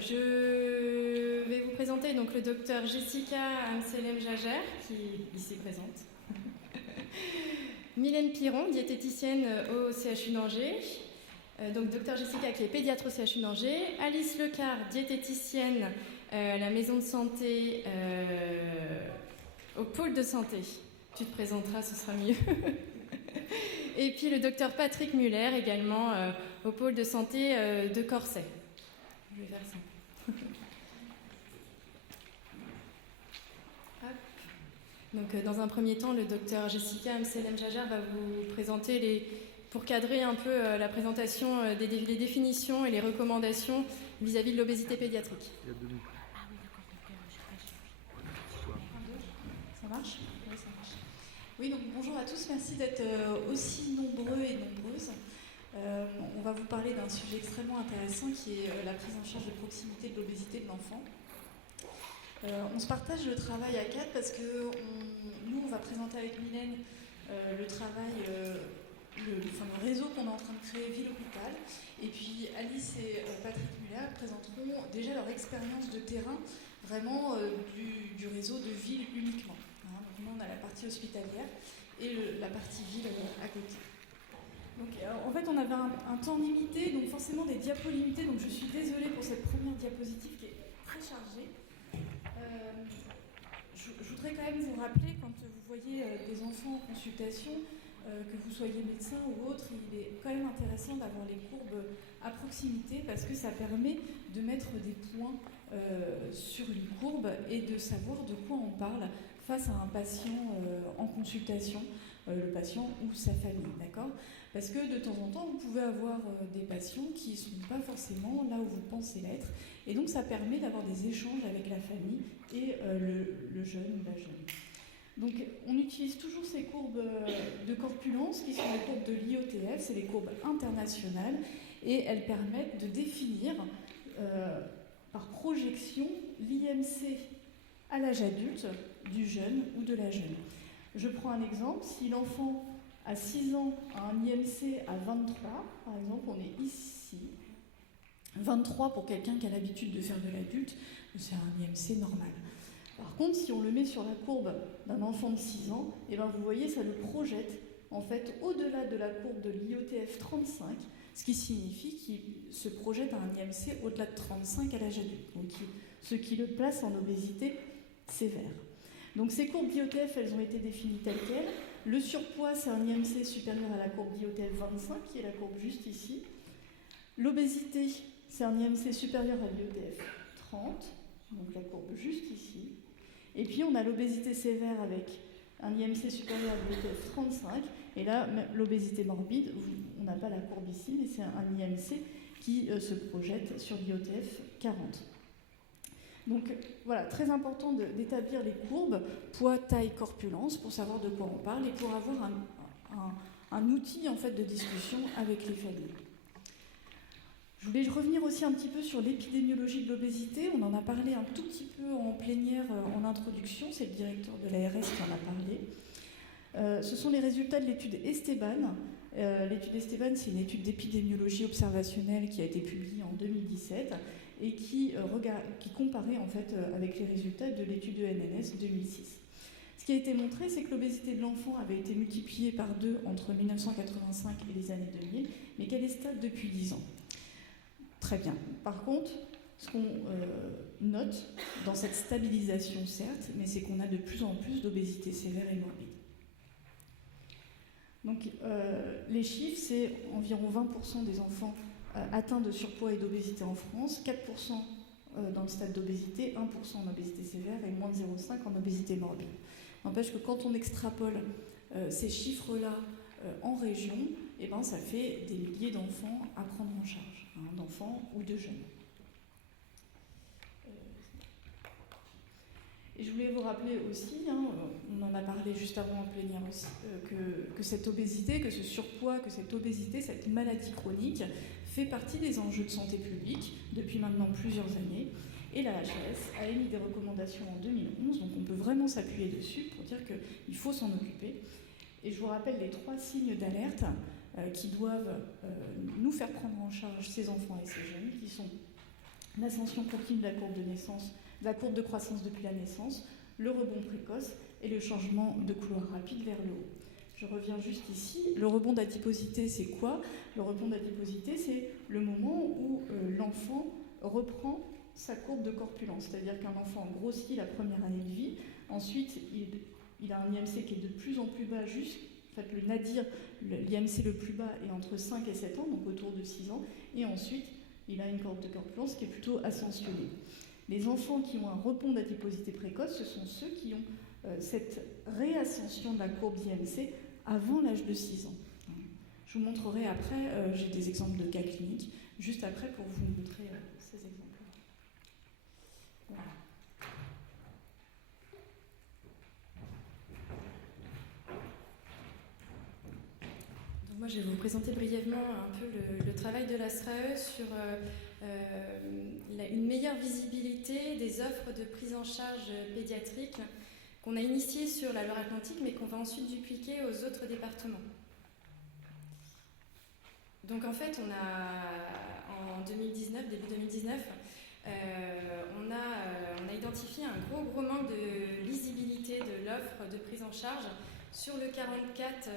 je vais vous présenter donc, le docteur Jessica Amselem Jager, qui est ici présente. Mylène Piron, diététicienne au CHU d'Angers. Donc docteur Jessica qui est pédiatre au CHU d'Angers. Alice Lecard, diététicienne à la maison de santé, au pôle de santé. Tu te présenteras, ce sera mieux. Et puis le docteur Patrick Muller, également au pôle de santé de Corsay. Je vais faire ça. Donc, dans un premier temps, le docteur Jessica Amselem Jager va vous présenter, pour cadrer un peu la présentation des définitions et les recommandations vis-à-vis de l'obésité pédiatrique. Il y a 2 minutes. Ah oui, d'accord. Ça marche ? Oui, ça marche. Oui, donc bonjour à tous, merci d'être aussi nombreux et nombreuses. On va vous parler d'un sujet extrêmement intéressant qui est la prise en charge de proximité de l'obésité de l'enfant. On se partage le travail à 4 parce que nous, on va présenter avec Mylène le travail, le réseau qu'on est en train de créer Ville-Hôpital. Et puis Alice et Patrick Muller présenteront déjà leur expérience de terrain, vraiment du réseau de ville uniquement. Donc nous, on a la partie hospitalière et la partie ville à côté. Donc, en fait, on avait un temps limité, donc forcément des diapos limités. Donc je suis désolée pour cette première diapositive qui est très chargée. Je voudrais quand même vous rappeler, quand vous voyez des enfants en consultation, que vous soyez médecin ou autre, il est quand même intéressant d'avoir les courbes à proximité parce que ça permet de mettre des points sur une courbe et de savoir de quoi on parle face à un patient en consultation, le patient ou sa famille, d'accord ? Parce que de temps en temps, vous pouvez avoir des patients qui ne sont pas forcément là où vous pensez l'être, et donc ça permet d'avoir des échanges avec la famille et le jeune ou la jeune. Donc on utilise toujours ces courbes de corpulence qui sont les courbes de l'IOTF, c'est les courbes internationales, et elles permettent de définir par projection l'IMC à l'âge adulte du jeune ou de la jeune. Je prends un exemple, si l'enfant à 6 ans a un IMC à 23, par exemple, on est ici. 23 pour quelqu'un qui a l'habitude de faire de l'adulte, c'est un IMC normal. Par contre, si on le met sur la courbe d'un enfant de 6 ans, et ben vous voyez, ça le projette en fait au-delà de la courbe de l'IOTF 35, ce qui signifie qu'il se projette à un IMC au-delà de 35 à l'âge adulte, donc ce qui le place en obésité sévère. Donc ces courbes d'IOTF, elles ont été définies telles quelles. Le surpoids, c'est un IMC supérieur à la courbe d'IOTF 25, qui est la courbe juste ici. L'obésité, c'est un IMC supérieur à l'IOTF 30, donc la courbe juste ici. Et puis on a l'obésité sévère avec un IMC supérieur à l'IOTF 35. Et là, l'obésité morbide, on n'a pas la courbe ici, mais c'est un IMC qui se projette sur l'IOTF 40. Donc voilà, très important d'établir les courbes, poids, taille, corpulence, pour savoir de quoi on parle et pour avoir un outil en fait, de discussion avec les familles. Je voulais revenir aussi un petit peu sur l'épidémiologie de l'obésité. On en a parlé un tout petit peu en plénière en introduction, c'est le directeur de l'ARS qui en a parlé. Ce sont les résultats de l'étude Esteban. L'étude Esteban, c'est une étude d'épidémiologie observationnelle qui a été publiée en 2017 et qui comparait en fait avec les résultats de l'étude de NNS 2006. Ce qui a été montré, c'est que l'obésité de l'enfant avait été multipliée par 2 entre 1985 et les années 2000, mais qu'elle est stable depuis 10 ans. Très bien. Par contre, ce qu'on note dans cette stabilisation, certes, mais c'est qu'on a de plus en plus d'obésité sévère et morbide. Donc, les chiffres, c'est environ 20% des enfants atteints de surpoids et d'obésité en France, 4% dans le stade d'obésité, 1% en obésité sévère et moins de 0,5% en obésité morbide. N'empêche que quand on extrapole ces chiffres-là en région, eh ben, ça fait des milliers d'enfants à prendre en charge, d'enfants ou de jeunes. Et je voulais vous rappeler aussi, on en a parlé juste avant en plénière aussi, que cette obésité, que ce surpoids, que cette obésité, cette maladie chronique fait partie des enjeux de santé publique depuis maintenant plusieurs années. Et la HAS a émis des recommandations en 2011, donc on peut vraiment s'appuyer dessus pour dire qu'il faut s'en occuper. Et je vous rappelle les 3 signes d'alerte qui doivent nous faire prendre en charge ces enfants et ces jeunes, qui sont l'ascension continue de la courbe de naissance, de la courbe de croissance depuis la naissance, le rebond précoce et le changement de couloir rapide vers le haut. Je reviens juste ici. Le rebond d'adiposité, c'est quoi? Le rebond d'adiposité, c'est le moment où l'enfant reprend sa courbe de corpulence. C'est-à-dire qu'un enfant grossit la première année de vie, ensuite il a un IMC qui est de plus en plus bas, en fait le nadir, l'IMC le plus bas est entre 5 et 7 ans, donc autour de 6 ans, et ensuite il a une courbe de corpulence qui est plutôt ascensionnée. Les enfants qui ont un rebond d'adiposité précoce, ce sont ceux qui ont cette réascension de la courbe d'IMC avant l'âge de 6 ans. Je vous montrerai après, j'ai des exemples de cas cliniques, juste après pour vous montrer ces exemples. Voilà. Donc moi, je vais vous présenter brièvement un peu le travail de la SRAE sur une meilleure visibilité des offres de prise en charge pédiatrique qu'on a initiées sur la Loire-Atlantique, mais qu'on va ensuite dupliquer aux autres départements. Donc en fait, on a, en 2019, début 2019, on a identifié un gros manque de lisibilité de l'offre de prise en charge sur le 44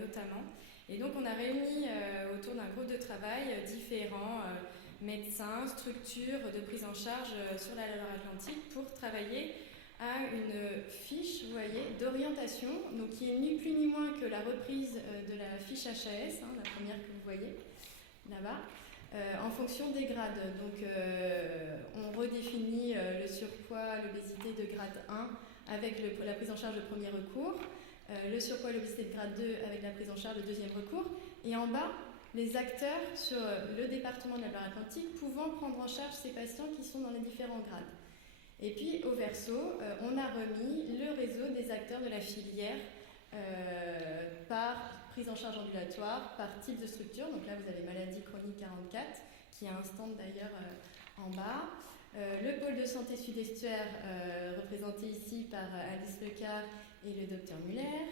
notamment. Et donc on a réuni autour d'un groupe de travail différents médecins, structures de prise en charge sur la Loire-Atlantique pour travailler à une fiche, vous voyez, d'orientation, donc qui est ni plus ni moins que la reprise de la fiche HAS, la première que vous voyez là-bas, en fonction des grades. Donc on redéfinit le surpoids, l'obésité de grade 1 avec la prise en charge de premier recours, le surpoids et l'obésité de grade 2 avec la prise en charge de deuxième recours, et en bas, les acteurs sur le département de la Loire-Atlantique pouvant prendre en charge ces patients qui sont dans les différents grades. Et puis, au verso, on a remis le réseau des acteurs de la filière par prise en charge ambulatoire, par type de structure. Donc là, vous avez maladie chronique 44, qui a un stand d'ailleurs en bas. Le pôle de santé sud-estuaire, représenté ici par Alice Lecard et le docteur Muller.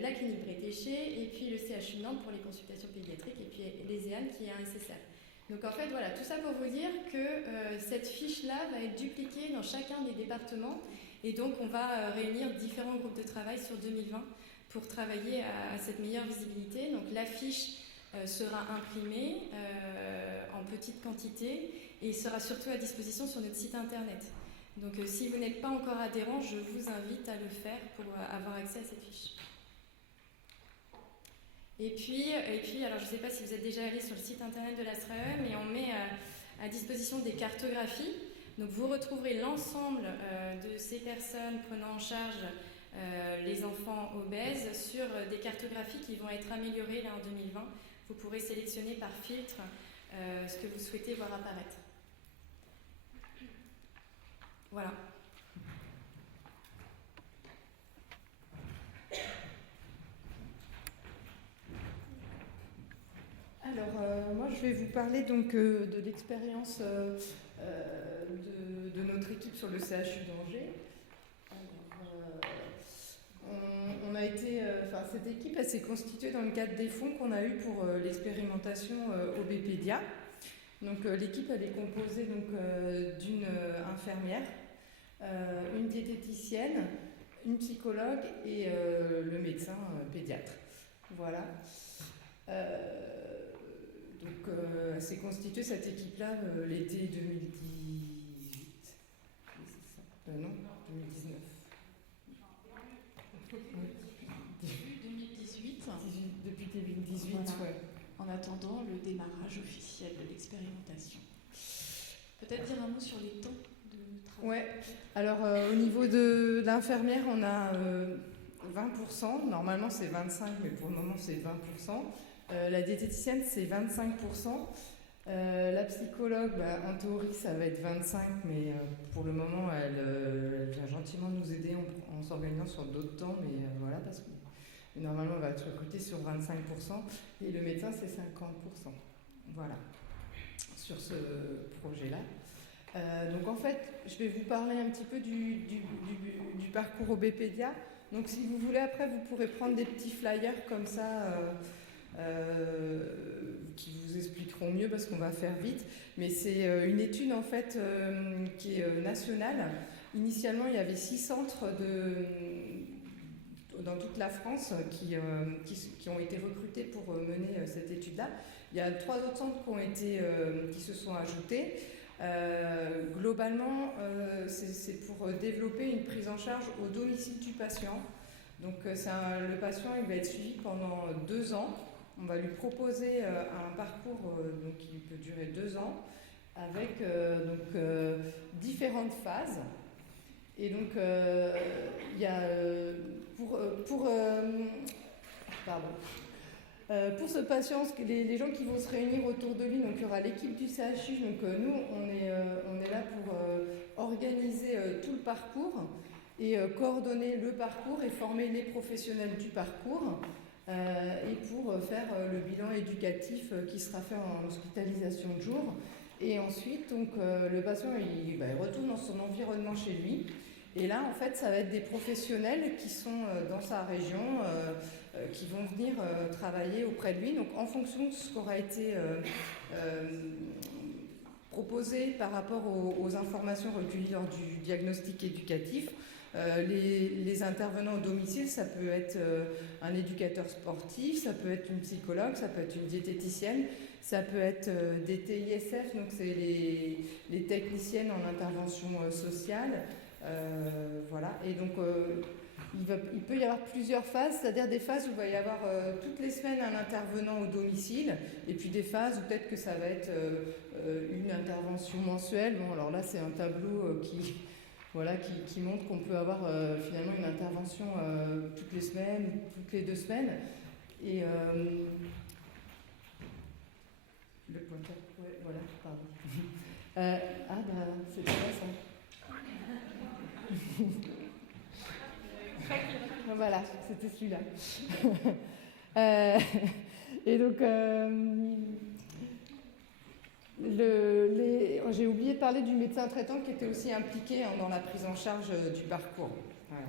La clinique Bretéché, et puis le CHU de Nantes pour les consultations pédiatriques, et puis les EAN qui est un SSR. Donc en fait, voilà, tout ça pour vous dire que cette fiche-là va être dupliquée dans chacun des départements, et donc on va réunir différents groupes de travail sur 2020 pour travailler à cette meilleure visibilité. Donc la fiche sera imprimée en petite quantité et sera surtout à disposition sur notre site internet. Donc si vous n'êtes pas encore adhérent, je vous invite à le faire pour avoir accès à cette fiche. Et puis alors je ne sais pas si vous êtes déjà allé sur le site internet de la SRAE, mais on met à disposition des cartographies. Donc vous retrouverez l'ensemble de ces personnes prenant en charge les enfants obèses sur des cartographies qui vont être améliorées là en 2020. Vous pourrez sélectionner par filtre ce que vous souhaitez voir apparaître. Voilà. Alors, moi, je vais vous parler donc de l'expérience de notre équipe sur le CHU d'Angers. On a été, cette équipe, elle s'est constituée dans le cadre des fonds qu'on a eu pour l'expérimentation OBPédia. Donc, l'équipe, elle est composée donc d'une infirmière, une diététicienne, une psychologue et le médecin pédiatre. Voilà. Donc, s'est constituée cette équipe-là l'été 2018. Non, 2019. Début 2018. Depuis 2018, voilà. Ouais. En attendant le démarrage officiel de l'expérimentation. Peut-être dire un mot sur les temps de travail. Ouais. Alors, au niveau de l'infirmière, on a 20%. Normalement, c'est 25%, mais pour le moment, c'est 20%. La diététicienne, c'est 25%. La psychologue, en théorie, ça va être 25%, mais pour le moment, elle vient gentiment nous aider en s'organisant sur d'autres temps, mais voilà, parce que normalement, elle va être recrutée sur 25%, et le médecin, c'est 50%. Voilà, sur ce projet-là. Donc en fait, je vais vous parler un petit peu du parcours OBPédia. Donc si vous voulez, après, vous pourrez prendre des petits flyers comme ça, qui vous expliqueront mieux. mieux parce qu'on va faire vite. Mais c'est une étude en fait qui est nationale. Initialement, il y avait 6 centres dans toute la France qui ont été recrutés pour mener cette étude-là. Il y a 3 autres centres qui se sont ajoutés. Globalement, c'est pour développer une prise en charge au domicile du patient. Donc le patient il va être suivi pendant 2 ans. On va lui proposer un parcours qui peut durer 2 ans avec différentes phases. Et donc il y a pour ce patient, les gens qui vont se réunir autour de lui, donc il y aura l'équipe du CHU, donc nous on est là pour organiser tout le parcours et coordonner le parcours et former les professionnels du parcours et pour faire le bilan éducatif qui sera fait en hospitalisation de jour. Et ensuite, donc, le patient il retourne dans son environnement chez lui. Et là, en fait, ça va être des professionnels qui sont dans sa région, qui vont venir travailler auprès de lui. Donc, en fonction de ce qu'aura été proposé par rapport aux informations recueillies lors du diagnostic éducatif, les intervenants au domicile, ça peut être un éducateur sportif, ça peut être une psychologue, ça peut être une diététicienne, ça peut être des TISF, donc c'est les techniciennes en intervention sociale. Voilà, et donc il peut y avoir plusieurs phases, c'est-à-dire des phases où il va y avoir toutes les semaines un intervenant au domicile, et puis des phases où peut-être que ça va être une intervention mensuelle. Bon, alors là, c'est un tableau qui montre qu'on peut avoir finalement une intervention toutes les semaines, toutes les 2 semaines. Et le pointeur, ouais, voilà, pardon. C'est pas ça. Voilà, c'était celui-là. Et donc, j'ai oublié de parler du médecin traitant qui était aussi impliqué dans la prise en charge du parcours. Voilà.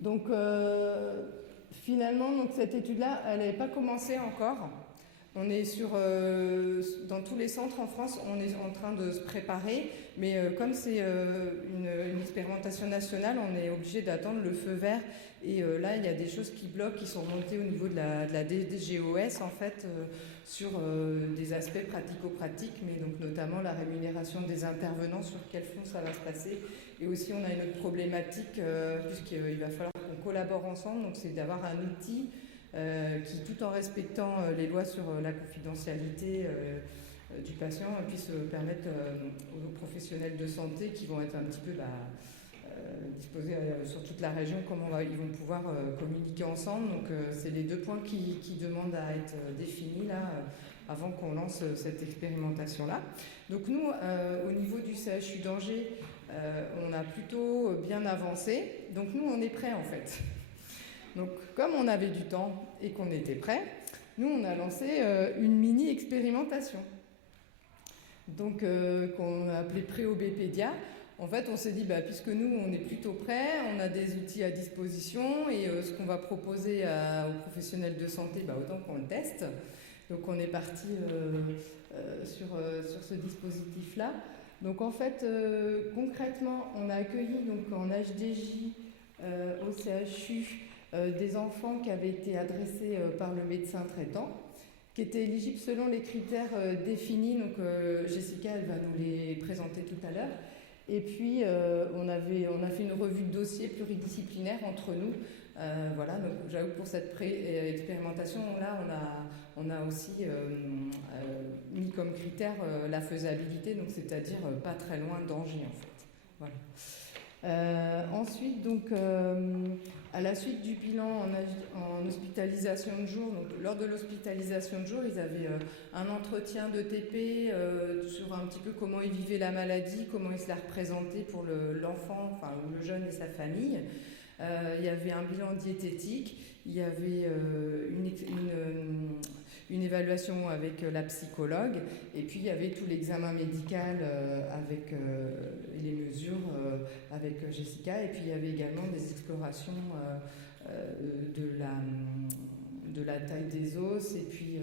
Donc, finalement, cette étude-là, elle n'avait pas commencé encore. On est dans tous les centres en France, on est en train de se préparer, mais comme c'est une expérimentation nationale, on est obligé d'attendre le feu vert. Et là, il y a des choses qui bloquent, qui sont remontées au niveau de la DGOS, en fait, sur des aspects pratico-pratiques, mais donc notamment la rémunération des intervenants, sur quel fond ça va se passer. Et aussi, on a une autre problématique, puisqu'il va falloir qu'on collabore ensemble, donc c'est d'avoir un outil qui, tout en respectant les lois sur la confidentialité du patient, puisse permettre aux professionnels de santé qui vont être un petit peu disposés sur toute la région comment ils vont pouvoir communiquer ensemble. Donc c'est les 2 points qui demandent à être définis là avant qu'on lance cette expérimentation-là. Donc nous, au niveau du CHU d'Angers, on a plutôt bien avancé. Donc nous, on est prêts en fait. Donc, comme on avait du temps et qu'on était prêts, nous, on a lancé une mini-expérimentation. Donc, qu'on a appelée Pré-OB-Pédia. En fait, on s'est dit, puisque nous, on est plutôt prêts, on a des outils à disposition et ce qu'on va proposer aux professionnels de santé, autant qu'on le teste. Donc, on est parti sur ce dispositif-là. Donc, en fait, concrètement, on a accueilli donc, en HDJ au CHU des enfants qui avaient été adressés par le médecin traitant, qui étaient éligibles selon les critères définis. Donc Jessica, elle va nous les présenter tout à l'heure. Et puis on a fait une revue de dossier pluridisciplinaire entre nous. Voilà, donc j'avoue que pour cette expérimentation là, on a aussi mis comme critère la faisabilité, donc c'est-à-dire pas très loin d'Angers en fait. Voilà. Ensuite, donc, à la suite du bilan en hospitalisation de jour, donc lors de l'hospitalisation de jour, ils avaient un entretien de TP sur un petit peu comment ils vivaient la maladie, comment ils se la représentaient pour l'enfant, enfin le jeune et sa famille. Il y avait un bilan diététique, il y avait une évaluation avec la psychologue, et puis il y avait tout l'examen médical avec les mesures avec Jessica, et puis il y avait également des explorations de la taille des os, et puis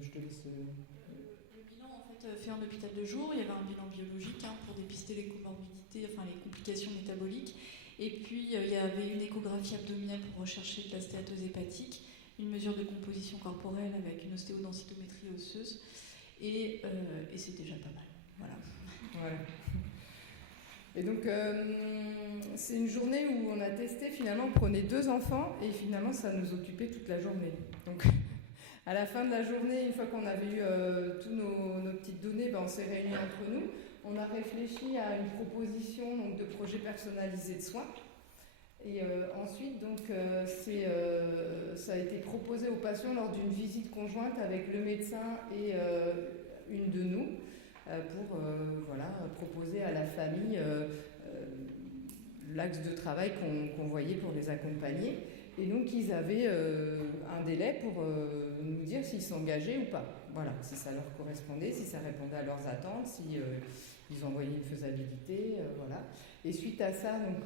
je te laisse... Le bilan en fait, fait en hôpital de jour, il y avait un bilan biologique pour dépister les comorbidités, enfin les complications métaboliques. Et puis il y avait une échographie abdominale pour rechercher de la stéatose hépatique, une mesure de composition corporelle avec une ostéodensitométrie osseuse. Et c'est déjà pas mal. Voilà. Et donc, c'est une journée où on a testé, finalement, on prenait 2 enfants et finalement, ça nous occupait toute la journée. Donc, à la fin de la journée, une fois qu'on avait eu tous nos petites données, on s'est réunis entre nous. On a réfléchi à une proposition donc, de projet personnalisé de soins. Et ensuite, donc, ça a été proposé aux patients lors d'une visite conjointe avec le médecin et une de nous. Pour proposer à la famille l'axe de travail qu'on voyait pour les accompagner. Et donc, ils avaient un délai pour nous dire s'ils s'engageaient ou pas. Voilà, si ça leur correspondait, si ça répondait à leurs attentes, si ils envoyaient une faisabilité, voilà. Et suite à ça, donc,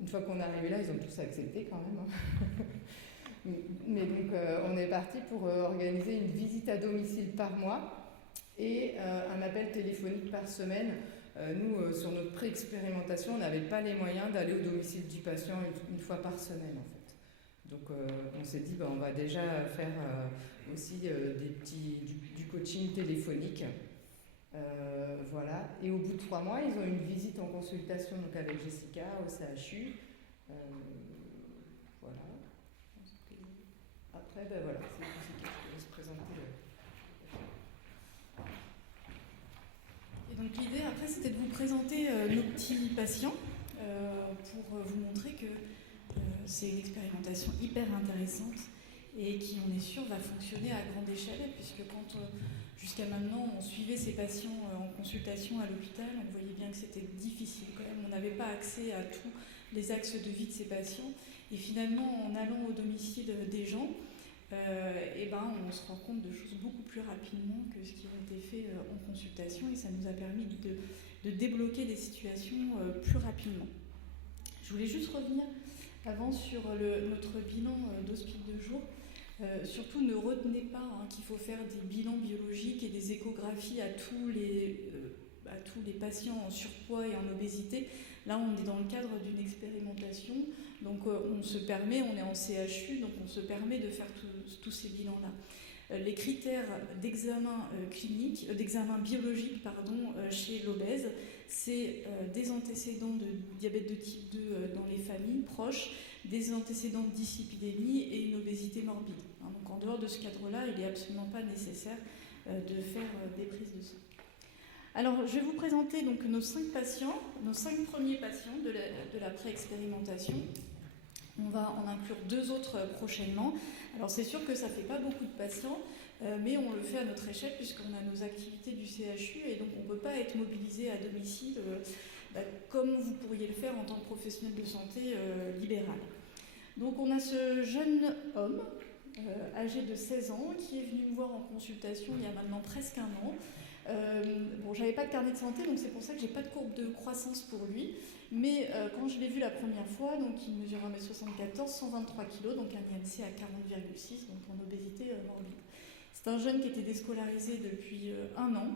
une fois qu'on est arrivé là, ils ont tous accepté quand même. Hein. Mais donc, on est parti pour organiser une visite à domicile par mois et un appel téléphonique par semaine. Nous, sur notre pré-expérimentation, on n'avait pas les moyens d'aller au domicile du patient une fois par semaine, en fait. Donc, on s'est dit, on va déjà faire aussi du coaching téléphonique. Voilà. Et au bout de 3 mois, ils ont une visite en consultation donc avec Jessica au CHU. Voilà. Après, voilà, c'est Jessica qui va se présenter. Et donc l'idée après c'était de vous présenter nos petits patients pour vous montrer que c'est une expérimentation hyper intéressante et qui on est sûr va fonctionner à grande échelle puisque quand jusqu'à maintenant on suivait ces patients en consultation à l'hôpital, on voyait bien que c'était difficile quand même, on n'avait pas accès à tous les axes de vie de ces patients et finalement en allant au domicile des gens, on se rend compte de choses beaucoup plus rapidement que ce qui a été fait en consultation et ça nous a permis de débloquer des situations plus rapidement. Je voulais juste revenir avant sur notre bilan d'hospice de jour. Surtout ne retenez pas qu'il faut faire des bilans biologiques et des échographies à tous les patients en surpoids et en obésité. Là, on est dans le cadre d'une expérimentation, donc on est en CHU, donc on se permet de faire tous ces bilans-là. Les critères d'examen biologique chez l'obèse, c'est des antécédents de diabète de type 2 dans les familles proches, des antécédents de dyslipidémie et une obésité morbide. Donc en dehors de ce cadre-là, il n'est absolument pas nécessaire de faire des prises de sang. Alors, je vais vous présenter donc nos 5 patients, nos 5 premiers patients de la pré-expérimentation. On va en inclure 2 autres prochainement. Alors, c'est sûr que ça ne fait pas beaucoup de patients, mais on le fait à notre échelle puisqu'on a nos activités du CHU et donc on ne peut pas être mobilisé à domicile comme vous pourriez le faire en tant que professionnel de santé libéral. Donc, on a ce jeune homme âgé de 16 ans qui est venu me voir en consultation il y a maintenant presque 1 an. J'avais pas de carnet de santé, donc c'est pour ça que j'ai pas de courbe de croissance pour lui. Mais quand je l'ai vu la première fois, donc il mesure 1m74, 123 kg, donc un IMC à 40,6, donc en obésité morbide. C'est un jeune qui était déscolarisé depuis 1 an.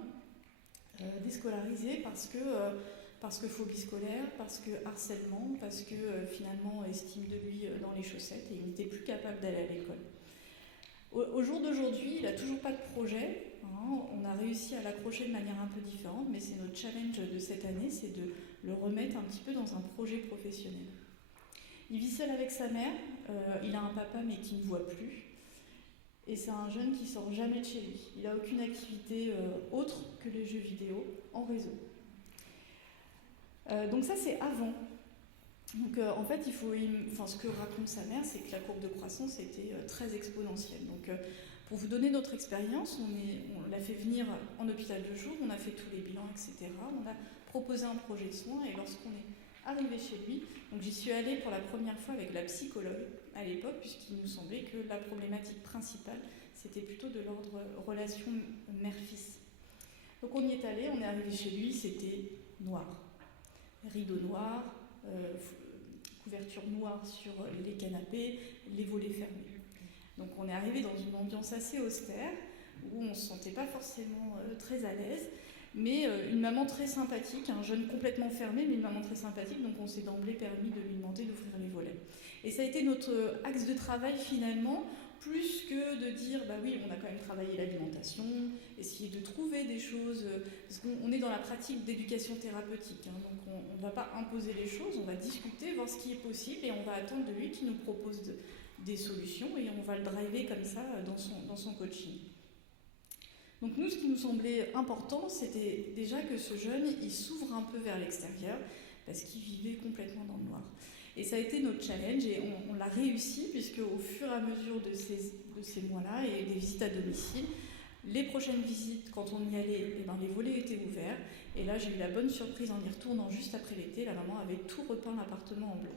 Déscolarisé parce que phobie scolaire, parce que harcèlement, parce que finalement estime de lui dans les chaussettes et il n'était plus capable d'aller à l'école. Au jour d'aujourd'hui, il n'a toujours pas de projet. On a réussi à l'accrocher de manière un peu différente, mais c'est notre challenge de cette année, c'est de le remettre un petit peu dans un projet professionnel. Il vit seul avec sa mère, il a un papa mais qui ne voit plus, et c'est un jeune qui sort jamais de chez lui. Il n'a aucune activité autre que les jeux vidéo en réseau. Donc ça c'est avant. Donc en fait, ce que raconte sa mère, c'est que la courbe de croissance était très exponentielle. Donc pour vous donner notre expérience, on l'a fait venir en hôpital de jour, on a fait tous les bilans, etc. On a proposé un projet de soins et lorsqu'on est arrivé chez lui, donc j'y suis allée pour la première fois avec la psychologue à l'époque, puisqu'il nous semblait que la problématique principale, c'était plutôt de l'ordre relation mère-fils. Donc on y est allé, on est arrivé chez lui, c'était noir. Rideau noir, couverture noire sur les canapés, les volets fermés. Donc on est arrivé dans une ambiance assez austère, où on ne se sentait pas forcément très à l'aise, mais une maman très sympathique, un jeune complètement fermé, mais une maman très sympathique, donc on s'est d'emblée permis de lui demander d'ouvrir les volets. Et ça a été notre axe de travail finalement, plus que de dire, bah oui, on a quand même travaillé l'alimentation, essayer de trouver des choses, parce qu'on est dans la pratique d'éducation thérapeutique, hein, donc on ne va pas imposer les choses, on va discuter, voir ce qui est possible, et on va attendre de lui qu'il nous propose des solutions, et on va le driver comme ça dans son coaching. Donc nous, ce qui nous semblait important, c'était déjà que ce jeune, il s'ouvre un peu vers l'extérieur, parce qu'il vivait complètement dans le noir. Et ça a été notre challenge, et on l'a réussi, puisque au fur et à mesure de ces mois-là, et des visites à domicile, les prochaines visites, quand on y allait, eh ben, les volets étaient ouverts, et là j'ai eu la bonne surprise en y retournant juste après l'été, la maman avait tout repeint l'appartement en bleu.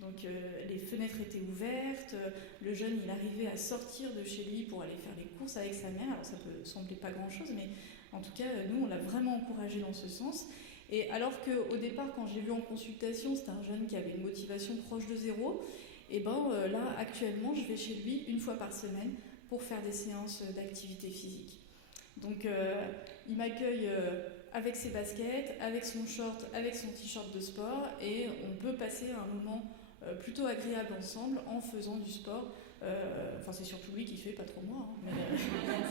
Donc les fenêtres étaient ouvertes, le jeune il arrivait à sortir de chez lui pour aller faire les courses avec sa mère, alors ça peut sembler pas grand-chose, mais en tout cas nous on l'a vraiment encouragé dans ce sens. Et alors qu'au départ quand j'ai vu en consultation c'était un jeune qui avait une motivation proche de zéro, et ben là actuellement je vais chez lui une fois par semaine pour faire des séances d'activité physique. Donc il m'accueille avec ses baskets, avec son short, avec son t-shirt de sport, et on peut passer un moment plutôt agréable ensemble en faisant du sport. Enfin, c'est surtout lui qui fait, pas trop moi, hein, mais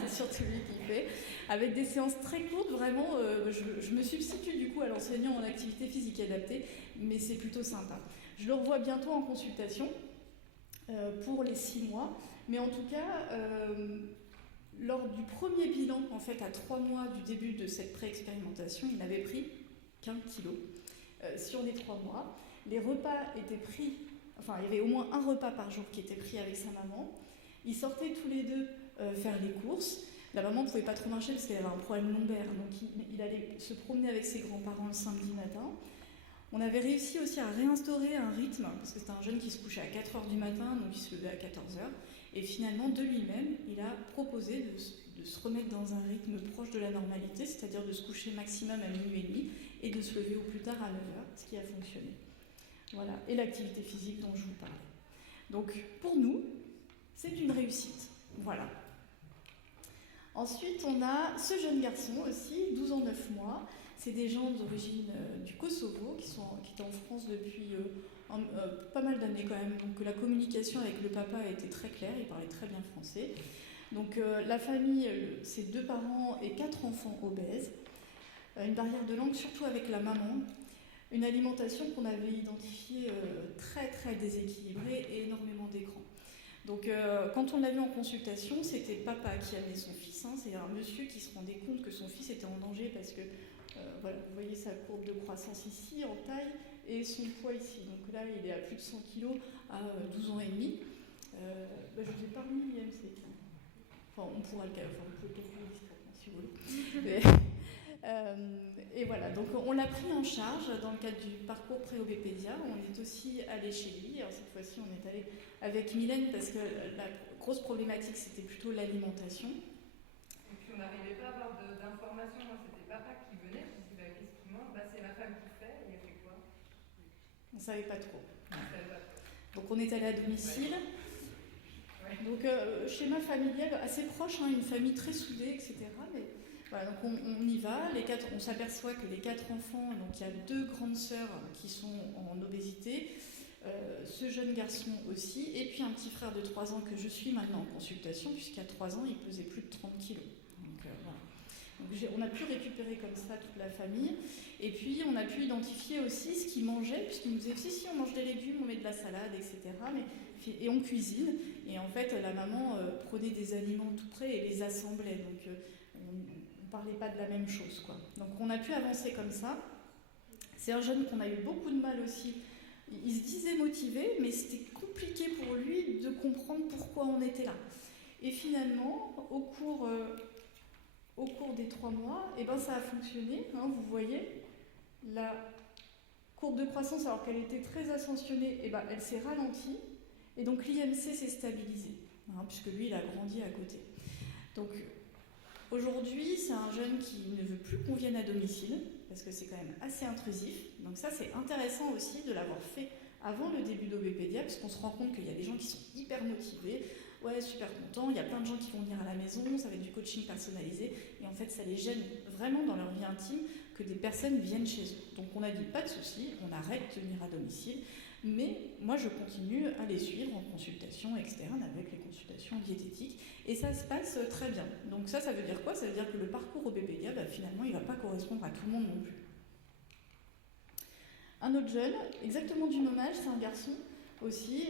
c'est surtout lui qui fait. Avec des séances très courtes, vraiment, je me substitue du coup à l'enseignant en activité physique adaptée, mais c'est plutôt sympa. Je le revois bientôt en consultation pour les 6 mois, mais en tout cas, lors du premier bilan, en fait, à 3 mois du début de cette pré-expérimentation, il n'avait pris qu'1 kilo sur les 3 mois. Les repas étaient pris, enfin il y avait au moins un repas par jour qui était pris avec sa maman. Ils sortaient tous les deux faire les courses. La maman ne pouvait pas trop marcher parce qu'elle avait un problème lombaire, donc il allait se promener avec ses grands-parents le samedi matin. On avait réussi aussi à réinstaurer un rythme, parce que c'était un jeune qui se couchait à 4h du matin, donc il se levait à 14h. Et finalement, de lui-même, il a proposé de se remettre dans un rythme proche de la normalité, c'est-à-dire de se coucher maximum à minuit et demi et de se lever au plus tard à 9h, ce qui a fonctionné. Voilà, et l'activité physique dont je vous parlais. Donc, pour nous, c'est une réussite. Voilà. Ensuite, on a ce jeune garçon aussi, 12 ans, 9 mois. C'est des gens d'origine du Kosovo qui étaient en France depuis pas mal d'années quand même. Donc, la communication avec le papa a été très claire, il parlait très bien français. Donc, la famille, ses 2 parents et 4 enfants obèses. Une barrière de langue, surtout avec la maman. Une alimentation qu'on avait identifiée très très déséquilibrée et énormément d'écran. Donc quand on l'a vu en consultation, c'était le papa qui amenait son fils, hein, c'est un monsieur qui se rendait compte que son fils était en danger parce que voilà, vous voyez sa courbe de croissance ici en taille et son poids ici. Donc là il est à plus de 100 kg à 12 ans et demi. Je vous ai pas remis l'IMC. Enfin on pourra le calculer, on peut le calculer discrètement si vous voulez. Et voilà, donc on l'a pris en charge dans le cadre du parcours pré-Obépédia. On est aussi allé chez lui. Alors cette fois-ci, on est allé avec Mylène parce que la grosse problématique, c'était plutôt l'alimentation. Et puis on n'arrivait pas à avoir d'informations. Moi, c'était papa qui venait. Je me disais, qu'est-ce qu'il mange ? C'est ma femme qui fait. Et elle fait quoi ? On ne savait pas trop. On savait pas trop. Donc on est allé à domicile. Ouais. Donc schéma familial assez proche, hein, une famille très soudée, etc. Mais voilà, donc on y va, on s'aperçoit que les 4 enfants, donc il y a 2 grandes sœurs qui sont en obésité, ce jeune garçon aussi, et puis un petit frère de 3 ans que je suis maintenant en consultation, puisqu'à 3 ans il pesait plus de 30 kilos. Donc, voilà. Donc on a pu récupérer comme ça toute la famille, et puis on a pu identifier aussi ce qu'ils mangeaient, puisqu'ils nous disaient si on mange des légumes, on met de la salade, etc. Et on cuisine, et en fait la maman prenait des aliments tout prêts et les assemblait, donc on ne parlait pas de la même chose, quoi. Donc on a pu avancer comme ça. C'est un jeune qu'on a eu beaucoup de mal aussi. Il se disait motivé, mais c'était compliqué pour lui de comprendre pourquoi on était là. Et finalement, au cours des 3 mois, eh ben, ça a fonctionné. Hein, vous voyez, la courbe de croissance, alors qu'elle était très ascensionnée, eh ben, elle s'est ralentie. Et donc l'IMC s'est stabilisé, hein, puisque lui, il a grandi à côté. Donc aujourd'hui, c'est un jeune qui ne veut plus qu'on vienne à domicile, parce que c'est quand même assez intrusif. Donc ça, c'est intéressant aussi de l'avoir fait avant le début d'Obépédia, parce qu'on se rend compte qu'il y a des gens qui sont hyper motivés, ouais, super content, il y a plein de gens qui vont venir à la maison, ça va être du coaching personnalisé, et en fait ça les gêne vraiment dans leur vie intime que des personnes viennent chez eux. Donc on a dit pas de souci, on arrête de venir à domicile, mais moi je continue à les suivre en consultation externe avec les consultations diététiques, et ça se passe très bien. Donc ça veut dire quoi? Ça veut dire que le parcours au Bébédia, finalement il ne va pas correspondre à tout le monde non plus. Un autre jeune, exactement du même âge, c'est un garçon aussi.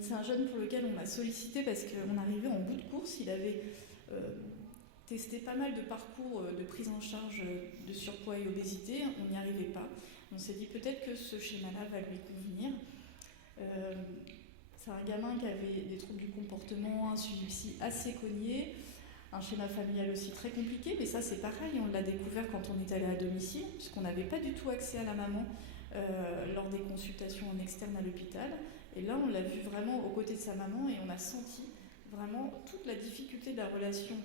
C'est un jeune pour lequel on m'a sollicité parce qu'on arrivait en bout de course. Il avait testé pas mal de parcours de prise en charge de surpoids et obésité. On n'y arrivait pas. On s'est dit peut-être que ce schéma-là va lui convenir. C'est un gamin qui avait des troubles du comportement, un suivi psy assez cogné, un schéma familial aussi très compliqué, mais ça c'est pareil, on l'a découvert quand on est allé à domicile, puisqu'on n'avait pas du tout accès à la maman lors des consultations en externe à l'hôpital. Et là, on l'a vu vraiment aux côtés de sa maman et on a senti vraiment toute la difficulté de la relation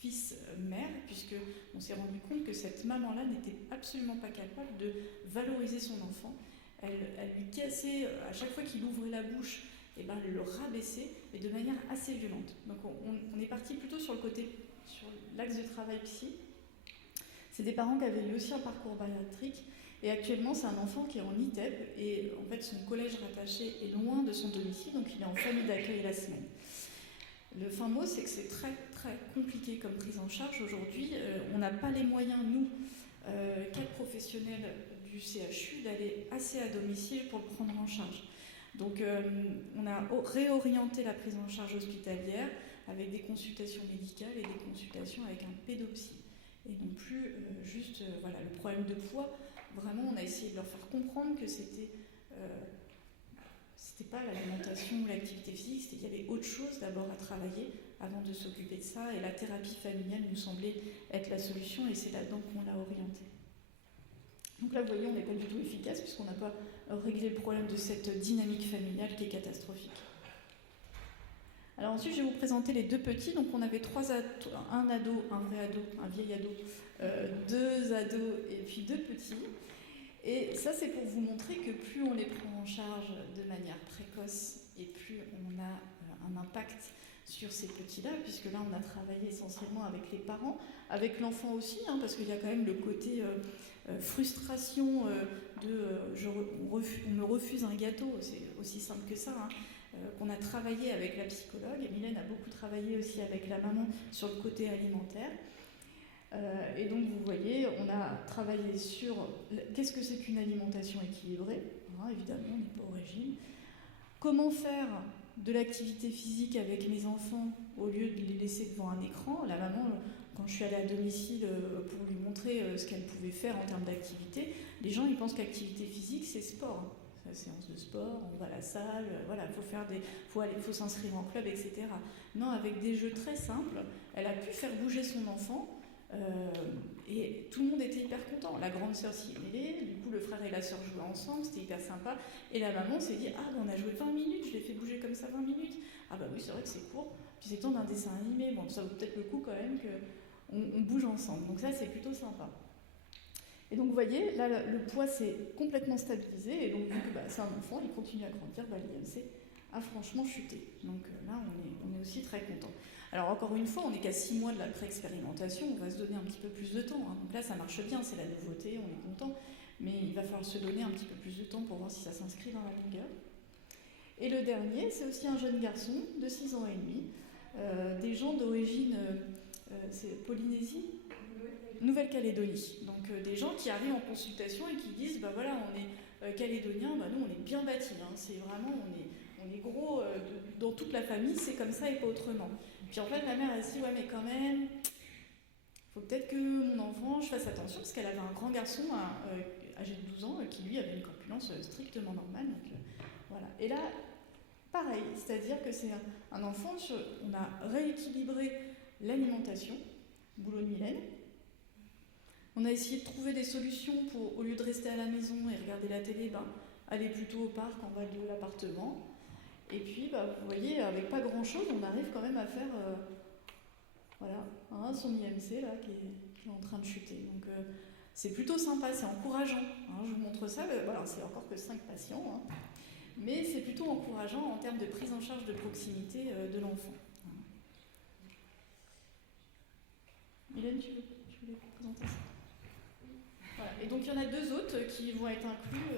fils-mère, puisqu'on s'est rendu compte que cette maman-là n'était absolument pas capable de valoriser son enfant. Elle lui cassait, à chaque fois qu'il ouvrait la bouche, elle le rabaissait, mais de manière assez violente. Donc on est parti plutôt sur l'axe de travail psy. C'est des parents qui avaient eu aussi un parcours bariatrique, et actuellement c'est un enfant qui est en ITEP, et en fait son collège rattaché est loin de son domicile, donc il est en famille d'accueil la semaine. Le fin mot, c'est que c'est très très compliqué comme prise en charge aujourd'hui. On n'a pas les moyens, nous, cadres professionnels du CHU, d'aller assez à domicile pour le prendre en charge. Donc on a réorienté la prise en charge hospitalière avec des consultations médicales et des consultations avec un pédopsie. Et non plus juste le problème de poids. Vraiment, on a essayé de leur faire comprendre que c'était pas l'alimentation ou l'activité physique, qu'il y avait autre chose d'abord à travailler avant de s'occuper de ça. Et la thérapie familiale nous semblait être la solution, et c'est là-dedans qu'on l'a orienté. Donc là, vous voyez, on n'est pas du tout efficace puisqu'on n'a pas réglé le problème de cette dynamique familiale qui est catastrophique. Alors ensuite, je vais vous présenter les deux petits. Donc on avait un ado, un vrai ado, un vieil ado, deux ados et puis deux petits. Et ça, c'est pour vous montrer que plus on les prend en charge de manière précoce et plus on a un impact sur ces petits-là, puisque là, on a travaillé essentiellement avec les parents, avec l'enfant aussi, parce qu'il y a quand même le côté frustration on me refuse un gâteau, c'est aussi simple que ça, qu'on a travaillé avec la psychologue. Et Mylène a beaucoup travaillé aussi avec la maman sur le côté alimentaire. Et donc vous voyez, on a travaillé sur qu'est-ce que c'est qu'une alimentation équilibrée, évidemment on n'est pas au régime, comment faire de l'activité physique avec mes enfants au lieu de les laisser devant un écran. La maman, quand je suis allée à domicile pour lui montrer ce qu'elle pouvait faire en termes d'activité, les gens ils pensent qu'activité physique c'est sport. C'est la séance de sport, on va à la salle, faut s'inscrire en club, etc. Non, avec des jeux très simples, elle a pu faire bouger son enfant. Et tout le monde était hyper content. La grande sœur s'y mêlait, du coup le frère et la sœur jouaient ensemble, c'était hyper sympa. Et la maman s'est dit on a joué 20 minutes, je l'ai fait bouger comme ça 20 minutes. Ah bah oui, c'est vrai que c'est court. Puis c'est le temps d'un dessin animé, bon ça vaut peut-être le coup quand même qu'on bouge ensemble. Donc ça c'est plutôt sympa. Et donc vous voyez, là le poids s'est complètement stabilisé, et donc vu que c'est un enfant, il continue à grandir, l'IMC a franchement chuté. Donc là on est aussi très content. Alors encore une fois, on n'est qu'à 6 mois de la pré-expérimentation, on va se donner un petit peu plus de temps. Donc là, ça marche bien, c'est la nouveauté, on est content, mais il va falloir se donner un petit peu plus de temps pour voir si ça s'inscrit dans la longueur. Et le dernier, c'est aussi un jeune garçon de 6 ans et demi, des gens d'origine, c'est Polynésie, Nouvelle-Calédonie. Donc des gens qui arrivent en consultation et qui disent, on est calédoniens, nous on est bien bâtis, c'est vraiment, on est gros, dans toute la famille, c'est comme ça et pas autrement. Puis en fait, ma mère, elle se dit, mais quand même, il faut peut-être que mon enfant, je fasse attention, parce qu'elle avait un grand garçon âgé de 12 ans qui, lui, avait une corpulence strictement normale. Donc, voilà. Et là, pareil, c'est-à-dire que c'est un enfant, on a rééquilibré l'alimentation, boulot de Mylène. On a essayé de trouver des solutions pour, au lieu de rester à la maison et regarder la télé, aller plutôt au parc en bas de l'appartement. Et puis, vous voyez, avec pas grand-chose, on arrive quand même à faire son IMC là, qui est en train de chuter. Donc, c'est plutôt sympa, c'est encourageant. Je vous montre ça, c'est encore que 5 patients. mais c'est plutôt encourageant en termes de prise en charge de proximité de l'enfant. Hélène, tu voulais présenter ça? Voilà. Et donc il y en a 2 autres qui vont être inclus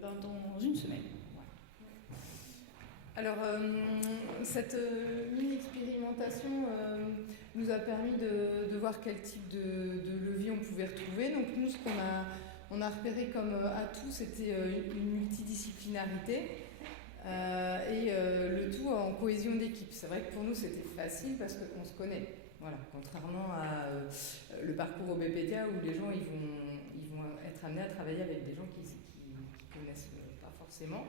dans une semaine. Alors, cette mini-expérimentation nous a permis de voir quel type de levier on pouvait retrouver. Donc nous, ce qu'on a repéré comme atout, c'était une multidisciplinarité et le tout en cohésion d'équipe. C'est vrai que pour nous, c'était facile parce qu'on se connaît. Voilà, contrairement à le parcours au BPDA où les gens ils vont être amenés à travailler avec des gens qui connaissent pas forcément.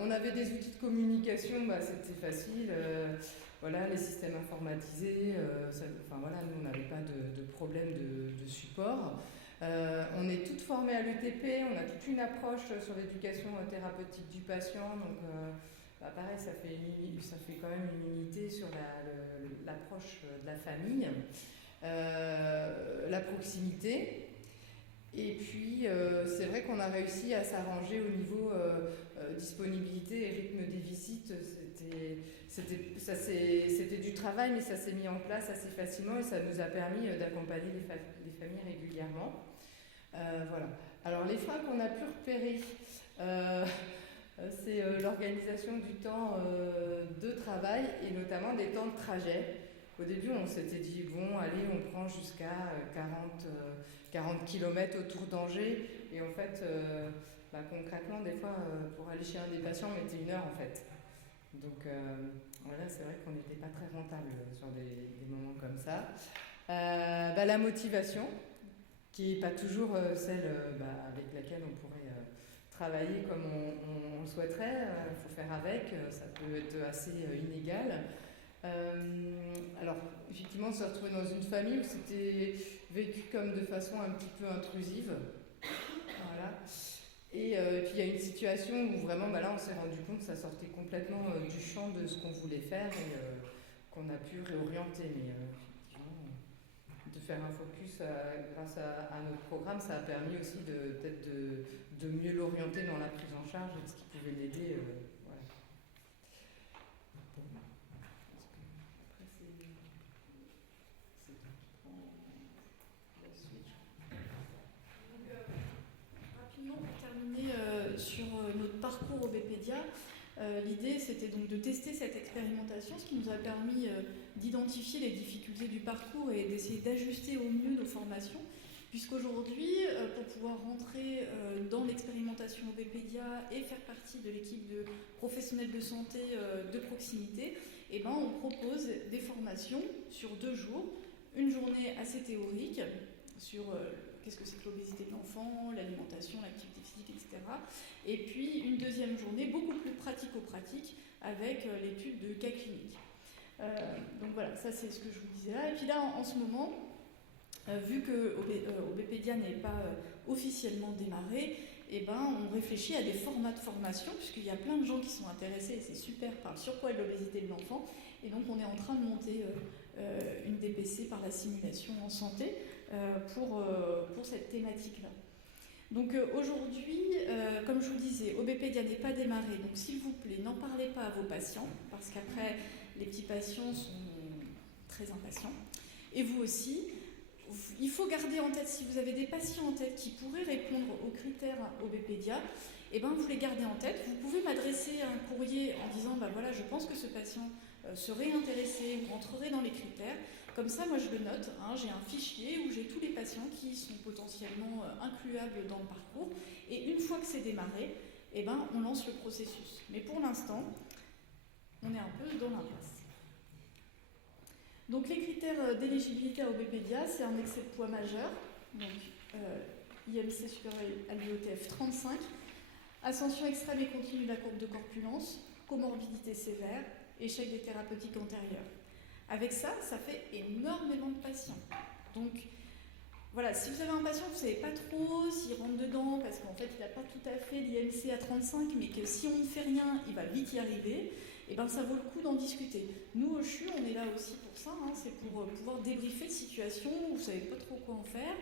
On avait des outils de communication, c'était facile. Voilà, les systèmes informatisés. Nous on n'avait pas de problème de support. On est toutes formées à l'ETP, on a toute une approche sur l'éducation thérapeutique du patient. Donc pareil, ça fait quand même une unité sur l'approche de la famille, la proximité. Et puis, c'est vrai qu'on a réussi à s'arranger au niveau disponibilité et rythme des visites. C'était du travail, mais ça s'est mis en place assez facilement et ça nous a permis d'accompagner les familles régulièrement. Voilà. Alors, les freins qu'on a pu repérer, c'est l'organisation du temps de travail et notamment des temps de trajet. Au début, on s'était dit, bon, allez, on prend jusqu'à 40 km autour d'Angers. Et en fait, concrètement, des fois, pour aller chez un des patients, on mettait 1 heure, en fait. Donc, voilà, c'est vrai qu'on n'était pas très rentable sur des moments comme ça. La motivation, qui n'est pas toujours celle avec laquelle on pourrait travailler comme on le souhaiterait. Il faut faire avec, ça peut être assez inégal. Alors, effectivement, se retrouver dans une famille où c'était vécu comme de façon un petit peu intrusive. Voilà. Et puis, il y a une situation où vraiment, là, on s'est rendu compte que ça sortait complètement du champ de ce qu'on voulait faire et qu'on a pu réorienter. Mais effectivement, de faire un focus grâce à notre programme, ça a permis aussi peut-être de mieux l'orienter dans la prise en charge et de ce qui pouvait l'aider. Voilà. Rapidement, pour terminer sur notre parcours au BPDIA, l'idée c'était donc de tester cette expérimentation, ce qui nous a permis d'identifier les difficultés du parcours et d'essayer d'ajuster au mieux nos formations, puisqu'aujourd'hui, pour pouvoir rentrer dans l'expérimentation au BPDIA et faire partie de l'équipe de professionnels de santé de proximité, on propose des formations sur 2 jours, une journée assez théorique sur qu'est-ce que c'est que l'obésité de l'enfant, l'alimentation, l'activité physique, etc. Et puis une deuxième journée beaucoup plus pratico-pratique avec l'étude de cas cliniques. Donc voilà, ça c'est ce que je vous disais là. Et puis là, en ce moment, vu que BPDIA n'est pas officiellement démarré, on réfléchit à des formats de formation, puisqu'il y a plein de gens qui sont intéressés, et c'est super, par le surpoids et de l'obésité de l'enfant. Et donc on est en train de monter une DPC par la simulation en santé pour cette thématique-là. Donc aujourd'hui, comme je vous disais, OBPDIA n'est pas démarré, donc s'il vous plaît, n'en parlez pas à vos patients, parce qu'après, les petits patients sont très impatients. Et vous aussi, il faut garder en tête, si vous avez des patients en tête qui pourraient répondre aux critères OBPDIA, vous les gardez en tête. Vous pouvez m'adresser un courrier en disant, voilà, je pense que ce patient serait intéressé ou rentrerait dans les critères. Comme ça, moi, je le note. J'ai un fichier où j'ai tous les patients qui sont potentiellement incluables dans le parcours. Et une fois que c'est démarré, on lance le processus. Mais pour l'instant, on est un peu dans l'impasse. Donc, les critères d'éligibilité à OBPDIA, c'est un excès de poids majeur. Donc, IMC supérieur à l'IOTF 35, ascension extrême et continue de la courbe de corpulence, comorbidité sévère, échec des thérapeutiques antérieures. Avec ça, ça fait énormément de patients. Donc, voilà, si vous avez un patient, vous ne savez pas trop s'il rentre dedans, parce qu'en fait, il n'a pas tout à fait l'IMC à 35, mais que si on ne fait rien, il va vite y arriver, ça vaut le coup d'en discuter. Nous, au CHU, on est là aussi pour ça, c'est pour pouvoir débriefer de situations où vous ne savez pas trop quoi en faire,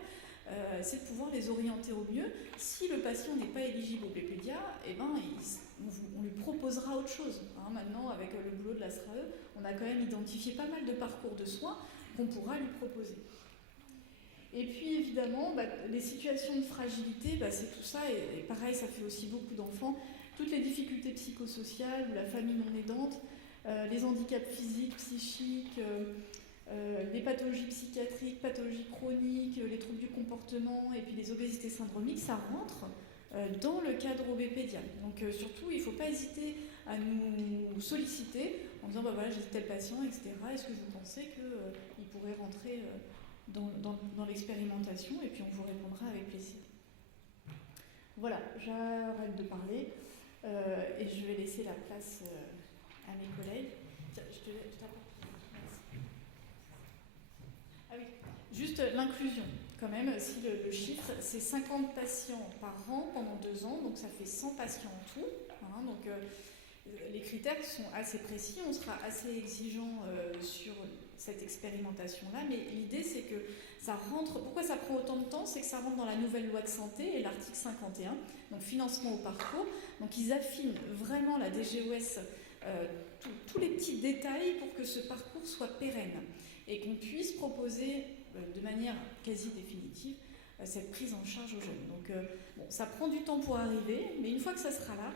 c'est de pouvoir les orienter au mieux. Si le patient n'est pas éligible au BPDIA, on lui proposera autre chose. Maintenant, avec le boulot de la SRAE, on a quand même identifié pas mal de parcours de soins qu'on pourra lui proposer. Et puis évidemment, les situations de fragilité, c'est tout ça, et pareil, ça fait aussi beaucoup d'enfants, toutes les difficultés psychosociales ou la famille non aidante, les handicaps physiques, psychiques, les pathologies psychiatriques, pathologies chroniques, les troubles du comportement et puis les obésités syndromiques, ça rentre dans le cadre OBPDIA. Donc surtout, il ne faut pas hésiter à nous solliciter en disant voilà, j'ai tel patient, etc. Est-ce que vous pensez qu'il pourrait rentrer dans l'expérimentation? Et puis on vous répondra avec plaisir. Voilà, j'arrête de parler et je vais laisser la place à mes collègues. Tiens, je t'apporte. Ah oui, juste l'inclusion. Quand même, si le chiffre, c'est 50 patients par an pendant 2 ans, donc ça fait 100 patients en tout. Donc les critères sont assez précis, on sera assez exigeant sur cette expérimentation-là, mais l'idée c'est que ça rentre. Pourquoi ça prend autant de temps? C'est que ça rentre dans la nouvelle loi de santé et l'article 51, donc financement au parcours. Donc ils affinent vraiment la DGOS tous les petits détails pour que ce parcours soit pérenne et qu'on puisse proposer de manière quasi définitive cette prise en charge aux jeunes. Donc ça prend du temps pour arriver, mais une fois que ça sera là,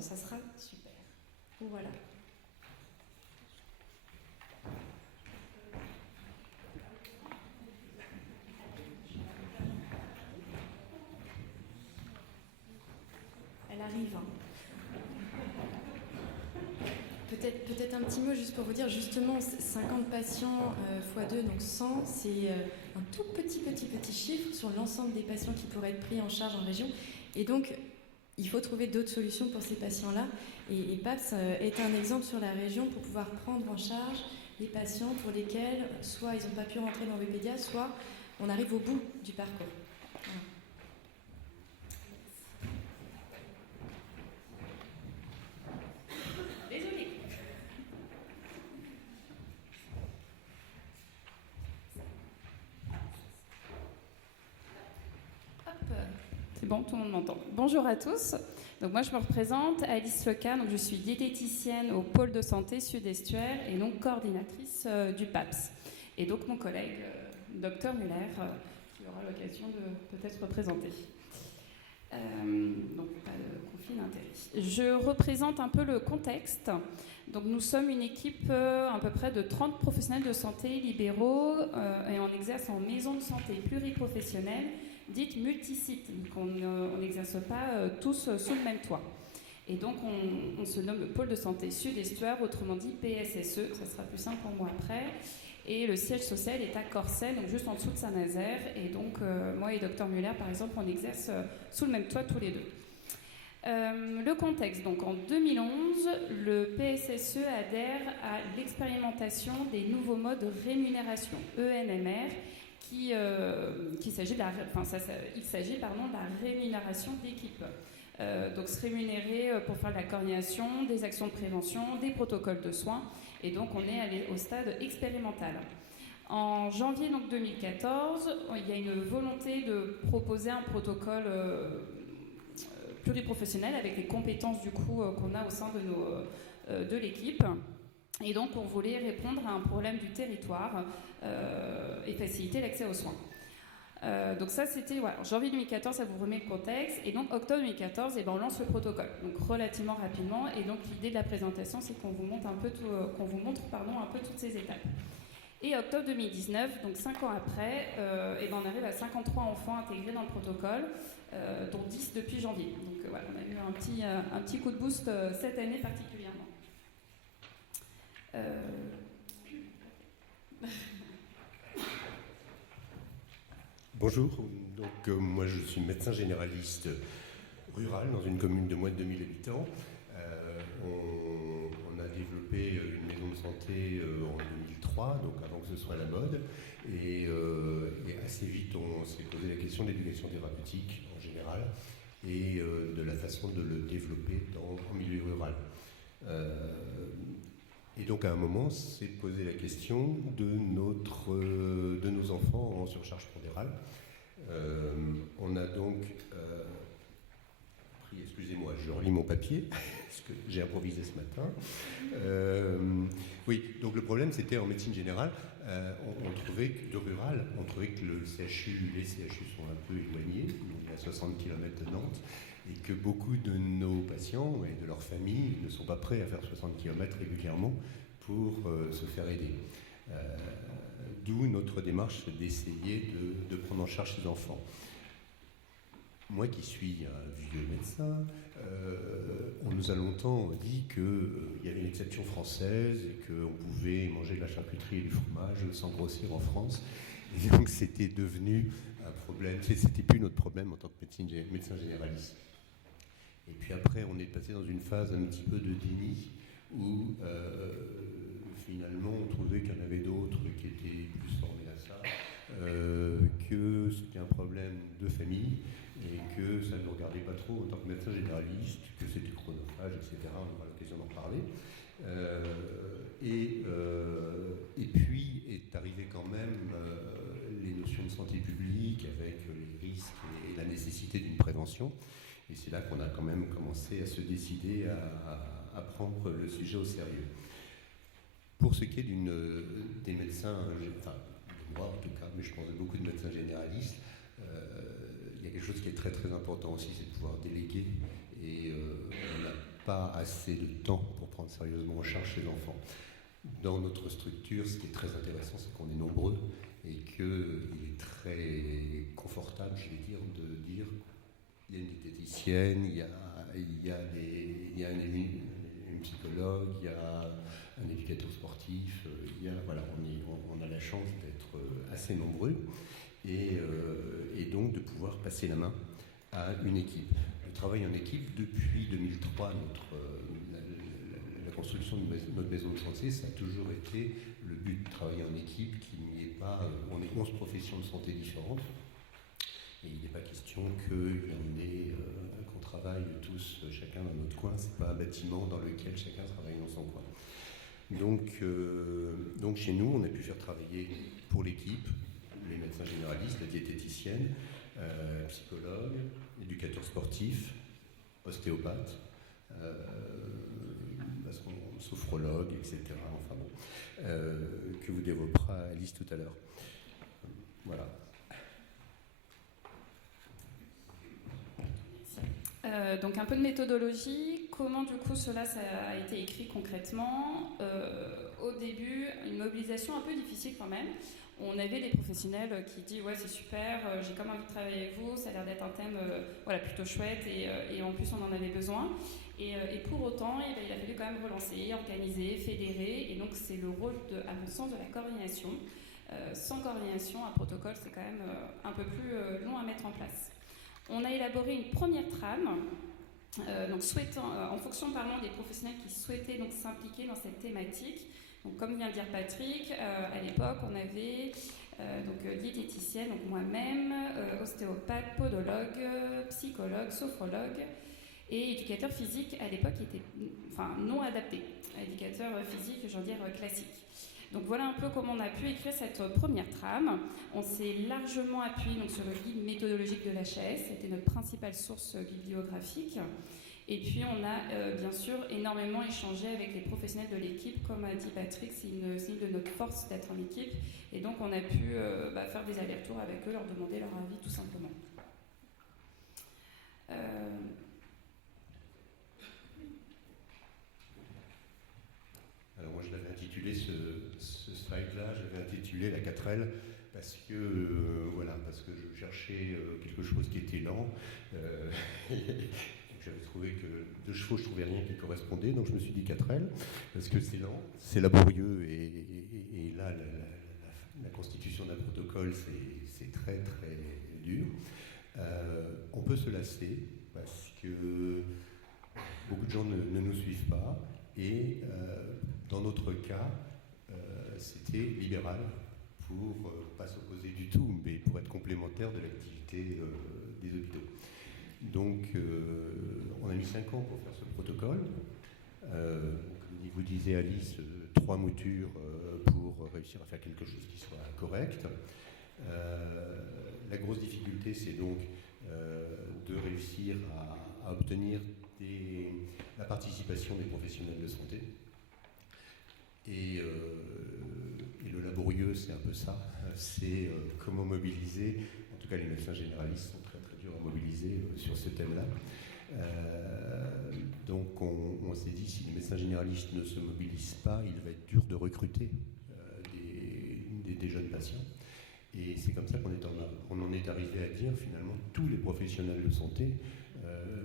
ça sera super. Donc, voilà. Elle arrive. Peut-être un petit mot juste pour vous dire, justement, 50 patients x 2, donc 100, c'est un tout petit chiffre sur l'ensemble des patients qui pourraient être pris en charge en région. Et donc, il faut trouver d'autres solutions pour ces patients-là. Et PAPS est un exemple sur la région pour pouvoir prendre en charge les patients pour lesquels soit ils n'ont pas pu rentrer dans Wikipédia, soit on arrive au bout du parcours. Voilà. C'est bon, tout le monde m'entend. Bonjour à tous. Donc moi je me représente, Alice Leca, donc je suis diététicienne au pôle de santé Sud-Estuaire et donc coordinatrice du PAPS. Et donc mon collègue, Dr Muller, qui aura l'occasion de peut-être représenter. Donc pas de conflit d'intérêt. Je représente un peu le contexte. Donc nous sommes une équipe à peu près de 30 professionnels de santé libéraux et on exerce en maison de santé pluriprofessionnelle dite multisite, donc on n'exerce pas tous sous le même toit. Et donc on se nomme le pôle de santé Sud-Estuaire, autrement dit PSSE, ça sera plus simple pour moi après. Et le siège social est à Corsay, donc juste en dessous de Saint-Nazaire. Et donc moi et Dr Muller, par exemple, on exerce sous le même toit tous les deux. Le contexte, donc en 2011, le PSSE adhère à l'expérimentation des nouveaux modes de rémunération, ENMR, il s'agit de la rémunération d'équipe. Donc se rémunérer pour faire de la coordination, des actions de prévention, des protocoles de soins. Et donc on est allé au stade expérimental. En janvier donc, 2014, il y a une volonté de proposer un protocole pluriprofessionnel avec les compétences du coup qu'on a au sein de l'équipe. Et donc, on voulait répondre à un problème du territoire et faciliter l'accès aux soins. Donc ça, c'était janvier 2014, ça vous remet le contexte. Et donc, octobre 2014, on lance le protocole, donc relativement rapidement. Et donc, l'idée de la présentation, c'est qu'on vous montre un peu toutes ces étapes. Et octobre 2019, donc 5 ans après, on arrive à 53 enfants intégrés dans le protocole, dont 10 depuis janvier. Donc voilà, on a eu un petit coup de boost cette année particulièrement. Bonjour, donc moi je suis médecin généraliste rural dans une commune de moins de 2000 habitants. On a développé une maison de santé en 2003, donc avant que ce soit la mode, et assez vite on s'est posé la question de l'éducation thérapeutique en général et de la façon de le développer en milieu rural. Et donc à un moment, s'est posé la question de nos enfants en surcharge pondérale. On a donc pris, excusez-moi, je relis mon papier, parce que j'ai improvisé ce matin. Oui, donc le problème c'était en médecine générale, on trouvait que, de rural, on trouvait que les CHU sont un peu éloignés, donc à 60 km de Nantes, et que beaucoup de nos patients et de leurs familles ne sont pas prêts à faire 60 km régulièrement pour se faire aider. D'où notre démarche d'essayer de prendre en charge ces enfants. Moi qui suis un vieux médecin, on nous a longtemps dit qu'il y avait une exception française et qu'on pouvait manger de la charcuterie et du fromage sans grossir en France. Et donc c'était devenu un problème, c'était plus notre problème en tant que médecin généraliste. Et puis après, on est passé dans une phase un petit peu de déni où finalement on trouvait qu'il y en avait d'autres qui étaient plus formés à ça, que c'était un problème de famille et que ça ne nous regardait pas trop en tant que médecin généraliste, que c'était chronophage, etc. On aura l'occasion d'en parler. Et puis est arrivé quand même les notions de santé publique avec les risques et la nécessité d'une prévention. Et c'est là qu'on a quand même commencé à se décider à prendre le sujet au sérieux. Pour ce qui est des médecins, enfin, de moi en tout cas, mais je pense à beaucoup de médecins généralistes, il y a quelque chose qui est très très important aussi, c'est de pouvoir déléguer. Et on n'a pas assez de temps pour prendre sérieusement en charge ces enfants. Dans notre structure, ce qui est très intéressant, c'est qu'on est nombreux et qu'il est très confortable, je vais dire, de dire il y a une diététicienne, il y a une psychologue, il y a un éducateur sportif, voilà, on a la chance d'être assez nombreux et donc de pouvoir passer la main à une équipe. Le travail en équipe, depuis 2003, la construction de notre maison de santé, ça a toujours été le but de travailler en équipe, qu'il n'y ait pas, on est 11 professions de santé différentes, et il n'est pas question qu'on travaille tous chacun dans notre coin, c'est pas un bâtiment dans lequel chacun travaille dans son coin. Donc chez nous, on a pu faire travailler pour l'équipe les médecins généralistes, la diététicienne, psychologue, éducateur sportif, ostéopathe, sophrologue, etc. Enfin bon, que vous développera Alice tout à l'heure. Voilà. Donc un peu de méthodologie, comment du coup cela ça a été écrit concrètement. Au début, une mobilisation un peu difficile quand même. On avait des professionnels qui disent ouais c'est super, j'ai comme envie de travailler avec vous, ça a l'air d'être un thème plutôt chouette et en plus on en avait besoin. Et pour autant, il a fallu quand même relancer, organiser, fédérer, et donc c'est le rôle, à mon sens, de la coordination. Sans coordination, un protocole c'est quand même un peu plus long à mettre en place. On a élaboré une première trame, en fonction des professionnels qui souhaitaient donc s'impliquer dans cette thématique. Donc, comme vient de dire Patrick, à l'époque, on avait diététicienne, donc moi-même, ostéopathe, podologue, psychologue, sophrologue et éducateur physique. À l'époque, était non adapté, éducateur physique, je veux dire classique. Donc voilà un peu comment on a pu écrire cette première trame. On s'est largement appuyé sur le guide méthodologique de l'HAS, c'était notre principale source bibliographique. Et puis on a bien sûr énormément échangé avec les professionnels de l'équipe. Comme a dit Patrick, c'est une signe de notre force d'être en équipe. Et donc on a pu faire des allers-retours avec eux, leur demander leur avis tout simplement. Alors moi je l'avais intitulé ce slide-là, j'avais intitulé la 4L parce que je cherchais quelque chose qui était lent. J'avais trouvé que de chevaux je trouvais rien qui correspondait, donc je me suis dit 4L parce que c'est lent, c'est laborieux et là la constitution d'un protocole c'est très très dur. On peut se lasser parce que beaucoup de gens ne nous suivent pas et dans notre cas c'était libéral pour pas s'opposer du tout mais pour être complémentaire de l'activité des hôpitaux. Donc on a mis 5 ans pour faire ce protocole. Nous il vous disait Alice, 3 moutures pour réussir à faire quelque chose qui soit correct. La grosse difficulté, c'est donc de réussir à obtenir la participation des professionnels de santé. Et le laborieux, c'est un peu ça. C'est comment mobiliser. En tout cas, les médecins généralistes sont très très durs à mobiliser sur ce thème-là. Donc on s'est dit, si les médecins généralistes ne se mobilisent pas, il va être dur de recruter des jeunes patients. Et c'est comme ça qu'on en est arrivé à dire, finalement, tous les professionnels de santé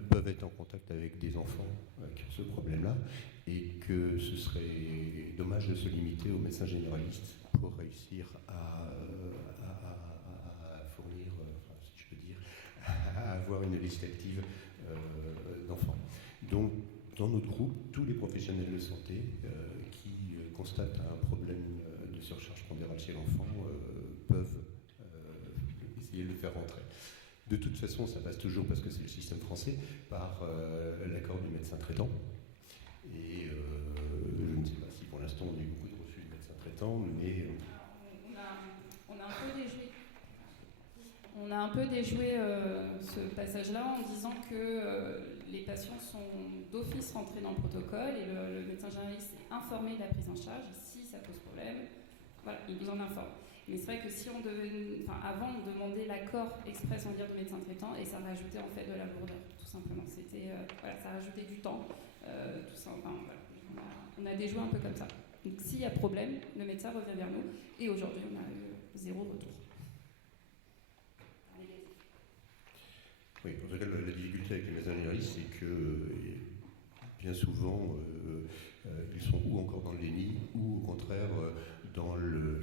peuvent être en contact avec des enfants qui ont ce problème-là, et que ce serait dommage de se limiter aux médecins généralistes pour réussir à fournir, si je peux dire, à avoir une liste active d'enfants. Donc, dans notre groupe, tous les professionnels de santé qui constatent un problème de surcharge pondérale chez l'enfant peuvent essayer de le faire rentrer. De toute façon, ça passe toujours, parce que c'est le système français, par l'accord du médecin traitant. Et je ne sais pas si pour l'instant on a eu beaucoup de refus de médecins traitants, mais... On a un peu déjoué ce passage-là en disant que les patients sont d'office rentrés dans le protocole et le médecin généraliste est informé de la prise en charge. Si ça pose problème, voilà, il vous en informe. Mais c'est vrai que si on devait, avant, on demandait l'accord express, on va dire, du médecin traitant, et ça rajoutait en fait de la lourdeur, tout simplement. C'était, ça rajoutait du temps, tout ça. Voilà. On a déjoué un peu comme ça. Donc s'il y a problème, le médecin revient vers nous, et aujourd'hui on a eu 0 retour. Oui, en tout cas, la difficulté avec les médecins généralistes, c'est que bien souvent, ils sont ou encore dans le déni, ou au contraire dans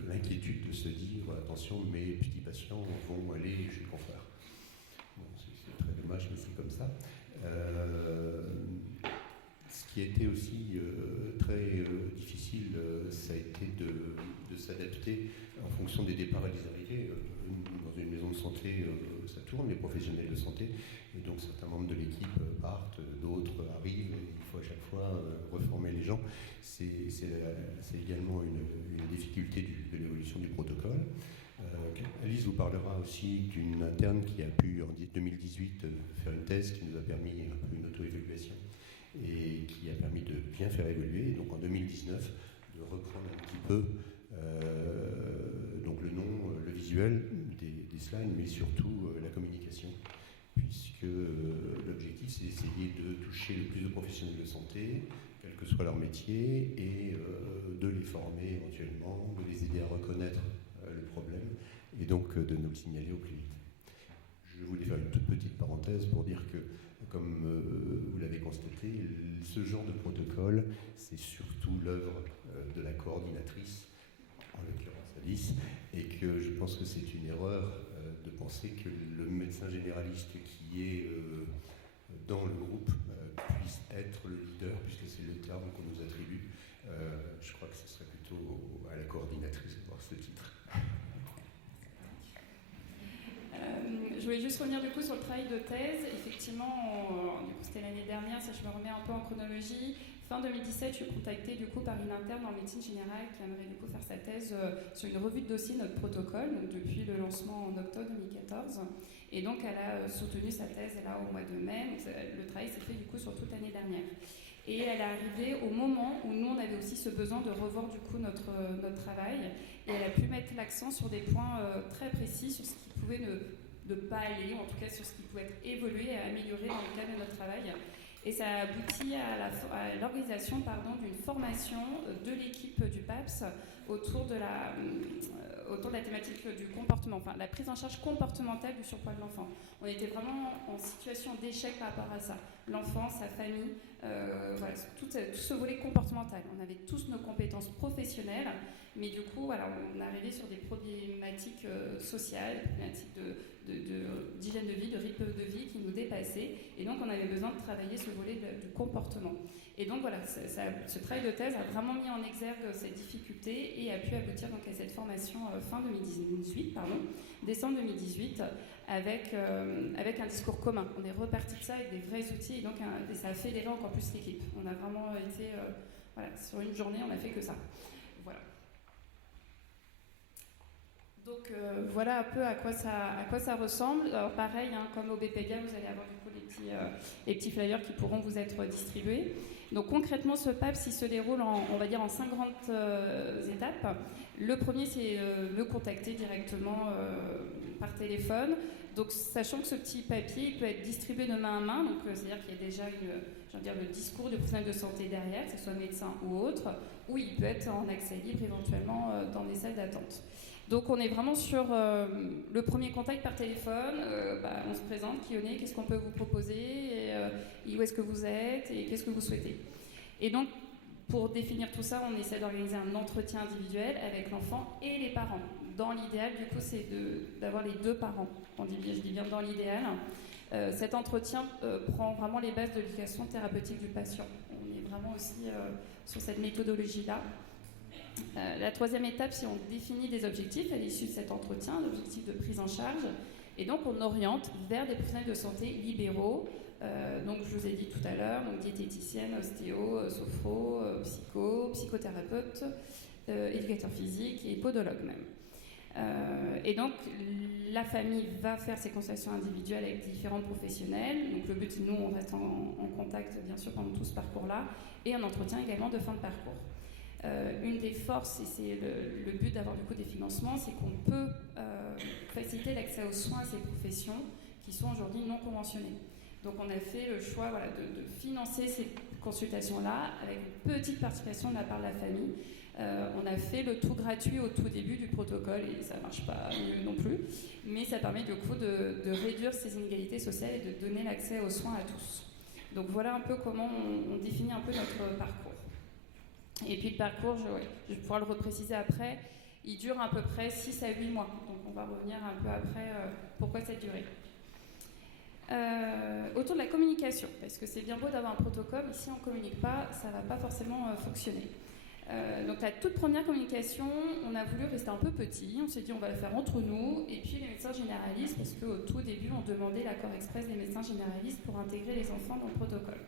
l'inquiétude de se dire attention, mes petits patients vont aller chez le confrère. Bon, c'est très dommage, mais c'est comme ça. Ce qui a été aussi très difficile, ça a été de s'adapter en fonction des départs et des arrivées. Dans une maison de santé, ça tourne, les professionnels de santé, et donc certains membres de l'équipe partent, d'autres arrivent, et il faut à chaque fois reformer les gens. C'est également une difficulté de l'évolution du protocole. Alice vous parlera aussi d'une interne qui a pu, en 2018, faire une thèse qui nous a permis un peu une auto-évaluation et qui a permis de bien faire évoluer. Et donc en 2019, de reprendre un petit peu donc le nom, le visuel des slides, mais surtout la communication, puisque l'objectif, c'est d'essayer de toucher le plus de professionnels de santé, quel que soit leur métier, et de les former éventuellement, de les aider à reconnaître le problème, et donc de nous le signaler au plus vite. Je voulais faire une toute petite parenthèse pour dire que, comme vous l'avez constaté, ce genre de protocole, c'est surtout l'œuvre de la coordinatrice, en l'occurrence Alice, et que je pense que c'est une erreur de penser que le médecin généraliste qui est dans le groupe puisse être le leader, puisque c'est le terme qu'on nous attribue. Je crois que ce serait plutôt à la coordinatrice de voir ce titre. Je voulais juste revenir du coup sur le travail de thèse. Effectivement, du coup, c'était l'année dernière, ça je me remets un peu en chronologie. Fin 2017, je suis contactée du coup par une interne en médecine générale qui aimerait du coup faire sa thèse sur une revue de dossier de notre protocole, donc depuis le lancement en octobre 2014. Et donc elle a soutenu sa thèse là au mois de mai. Donc, le travail s'est fait du coup sur toute l'année dernière. Et elle est arrivée au moment où nous on avait aussi ce besoin de revoir du coup notre travail. Et elle a pu mettre l'accent sur des points très précis sur ce qui pouvait ne pas aller, en tout cas sur ce qui pouvait être évolué et amélioré dans le cadre de notre travail. Et ça a abouti à l'organisation d'une formation de l'équipe du PAPS autour de la thématique du comportement, enfin la prise en charge comportementale du surpoids de l'enfant. On était vraiment en situation d'échec par rapport à ça. L'enfant, sa famille, voilà, tout ce volet comportemental. On avait tous nos compétences professionnelles, mais du coup, voilà, on arrivait sur des problématiques sociales, des problématiques d'hygiène de vie, de rythme de vie qui nous dépassaient. Et donc, on avait besoin de travailler ce volet du comportement. Et donc, voilà, ce travail de thèse a vraiment mis en exergue ces difficultés et a pu aboutir donc à cette formation décembre 2018, avec un discours commun. On est reparti de ça avec des vrais outils et donc ça a fédéré encore plus l'équipe. On a vraiment été Voilà, sur une journée, on n'a fait que ça. Voilà. Donc voilà un peu à quoi ça ressemble. Alors pareil, hein, comme au BPGA, vous allez avoir du coup les petits flyers qui pourront vous être distribués. Donc concrètement, ce PAPS, il se déroule on va dire en 5 grandes étapes. Le premier, c'est me contacter directement par téléphone. Donc sachant que ce petit papier, il peut être distribué de main à main, donc c'est-à-dire qu'il y a déjà le discours du professionnel de santé derrière, que ce soit médecin ou autre, ou il peut être en accès libre éventuellement dans des salles d'attente. Donc on est vraiment sur le premier contact par téléphone, on se présente, qui on est, qu'est-ce qu'on peut vous proposer, et où est-ce que vous êtes, et qu'est-ce que vous souhaitez. Et donc pour définir tout ça, on essaie d'organiser un entretien individuel avec l'enfant et les parents. Dans l'idéal, du coup, c'est d'avoir les 2 parents. Je dis bien dans l'idéal. Cet entretien prend vraiment les bases de l'éducation thérapeutique du patient. On est vraiment aussi sur cette méthodologie-là. La 3e étape, c'est on définit des objectifs à l'issue de cet entretien, l'objectif de prise en charge, et donc on oriente vers des professionnels de santé libéraux. Donc je vous ai dit tout à l'heure, donc diététicienne, ostéo, sophro, psychothérapeute, éducateur physique et podologue même. Et donc la famille va faire ses consultations individuelles avec différents professionnels. Donc le but, c'est nous, on reste en contact bien sûr pendant tout ce parcours-là, et un entretien également de fin de parcours. Une des forces, et c'est le but d'avoir du coup des financements, c'est qu'on peut faciliter l'accès aux soins à ces professions qui sont aujourd'hui non conventionnées. Donc on a fait le choix de financer ces consultations-là avec une petite participation de la part de la famille. On a fait le tout gratuit au tout début du protocole et ça ne marche pas mieux non plus, mais ça permet du coup de réduire ces inégalités sociales et de donner l'accès aux soins à tous. Donc voilà un peu comment on définit un peu notre parcours. Et puis le parcours, je vais pouvoir le repréciser après, il dure à peu près 6 à 8 mois. Donc on va revenir un peu après pourquoi cette durée. Autour de la communication, parce que c'est bien beau d'avoir un protocole, mais si on ne communique pas, ça ne va pas forcément fonctionner. Donc la toute première communication, on a voulu rester un peu petit, on s'est dit on va la faire entre nous, et puis les médecins généralistes, parce qu'au tout début on demandait l'accord express des médecins généralistes pour intégrer les enfants dans le protocole.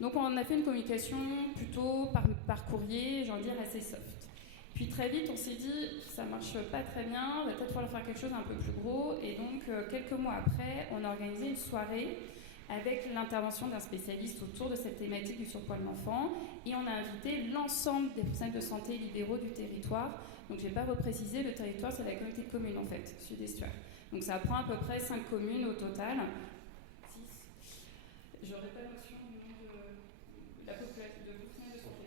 Donc on a fait une communication plutôt par courrier, j'ai envie de dire assez soft. Puis très vite on s'est dit ça marche pas très bien, on va peut-être falloir faire quelque chose d'un peu plus gros, et donc quelques mois après on a organisé une soirée avec l'intervention d'un spécialiste autour de cette thématique du surpoids de l'enfant, et on a invité l'ensemble des professionnels de santé libéraux du territoire. Donc je n'ai pas reprécisé, le territoire c'est la communauté de communes en fait, Sud-Estuaire. Donc ça prend à peu près 5 communes au total. 6. J'aurais pas notion du nombre de la population de professionnels de santé.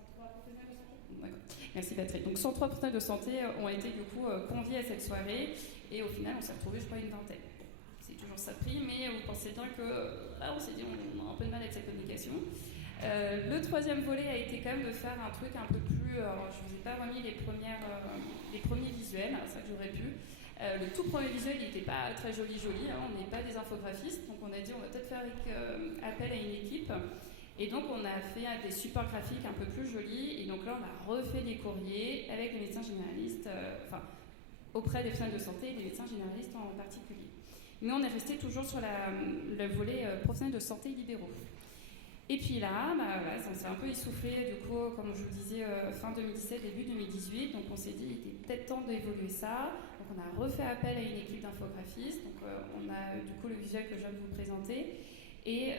103 professionnels de santé. D'accord. Merci Patrick. Donc 103 professionnels de santé ont été du coup conviés à cette soirée, et au final on s'est retrouvés je crois une vingtaine. C'est toujours ça pris, mais vous pensez bien que là on s'est dit on a un peu de mal avec cette communication. Le 3e volet a été quand même de faire un truc un peu plus. Alors je vous ai pas remis les premiers visuels, c'est ça que j'aurais pu. Le tout premier visuel il n'était pas très joli, hein, on n'est pas des infographistes, donc on a dit on va peut-être faire appel à une équipe. Et donc on a fait des supports graphiques un peu plus jolis, et donc là on a refait des courriers avec les médecins généralistes, auprès des professionnels de santé et des médecins généralistes en particulier. Mais on est resté toujours sur le volet professionnel de santé libéraux. Et puis là, ça s'est un peu essoufflé, du coup, comme je vous disais, fin 2017, début 2018. Donc on s'est dit, il était peut-être temps d'évoluer ça. Donc on a refait appel à une équipe d'infographistes. Donc on a du coup le visuel que je viens de vous présenter. Et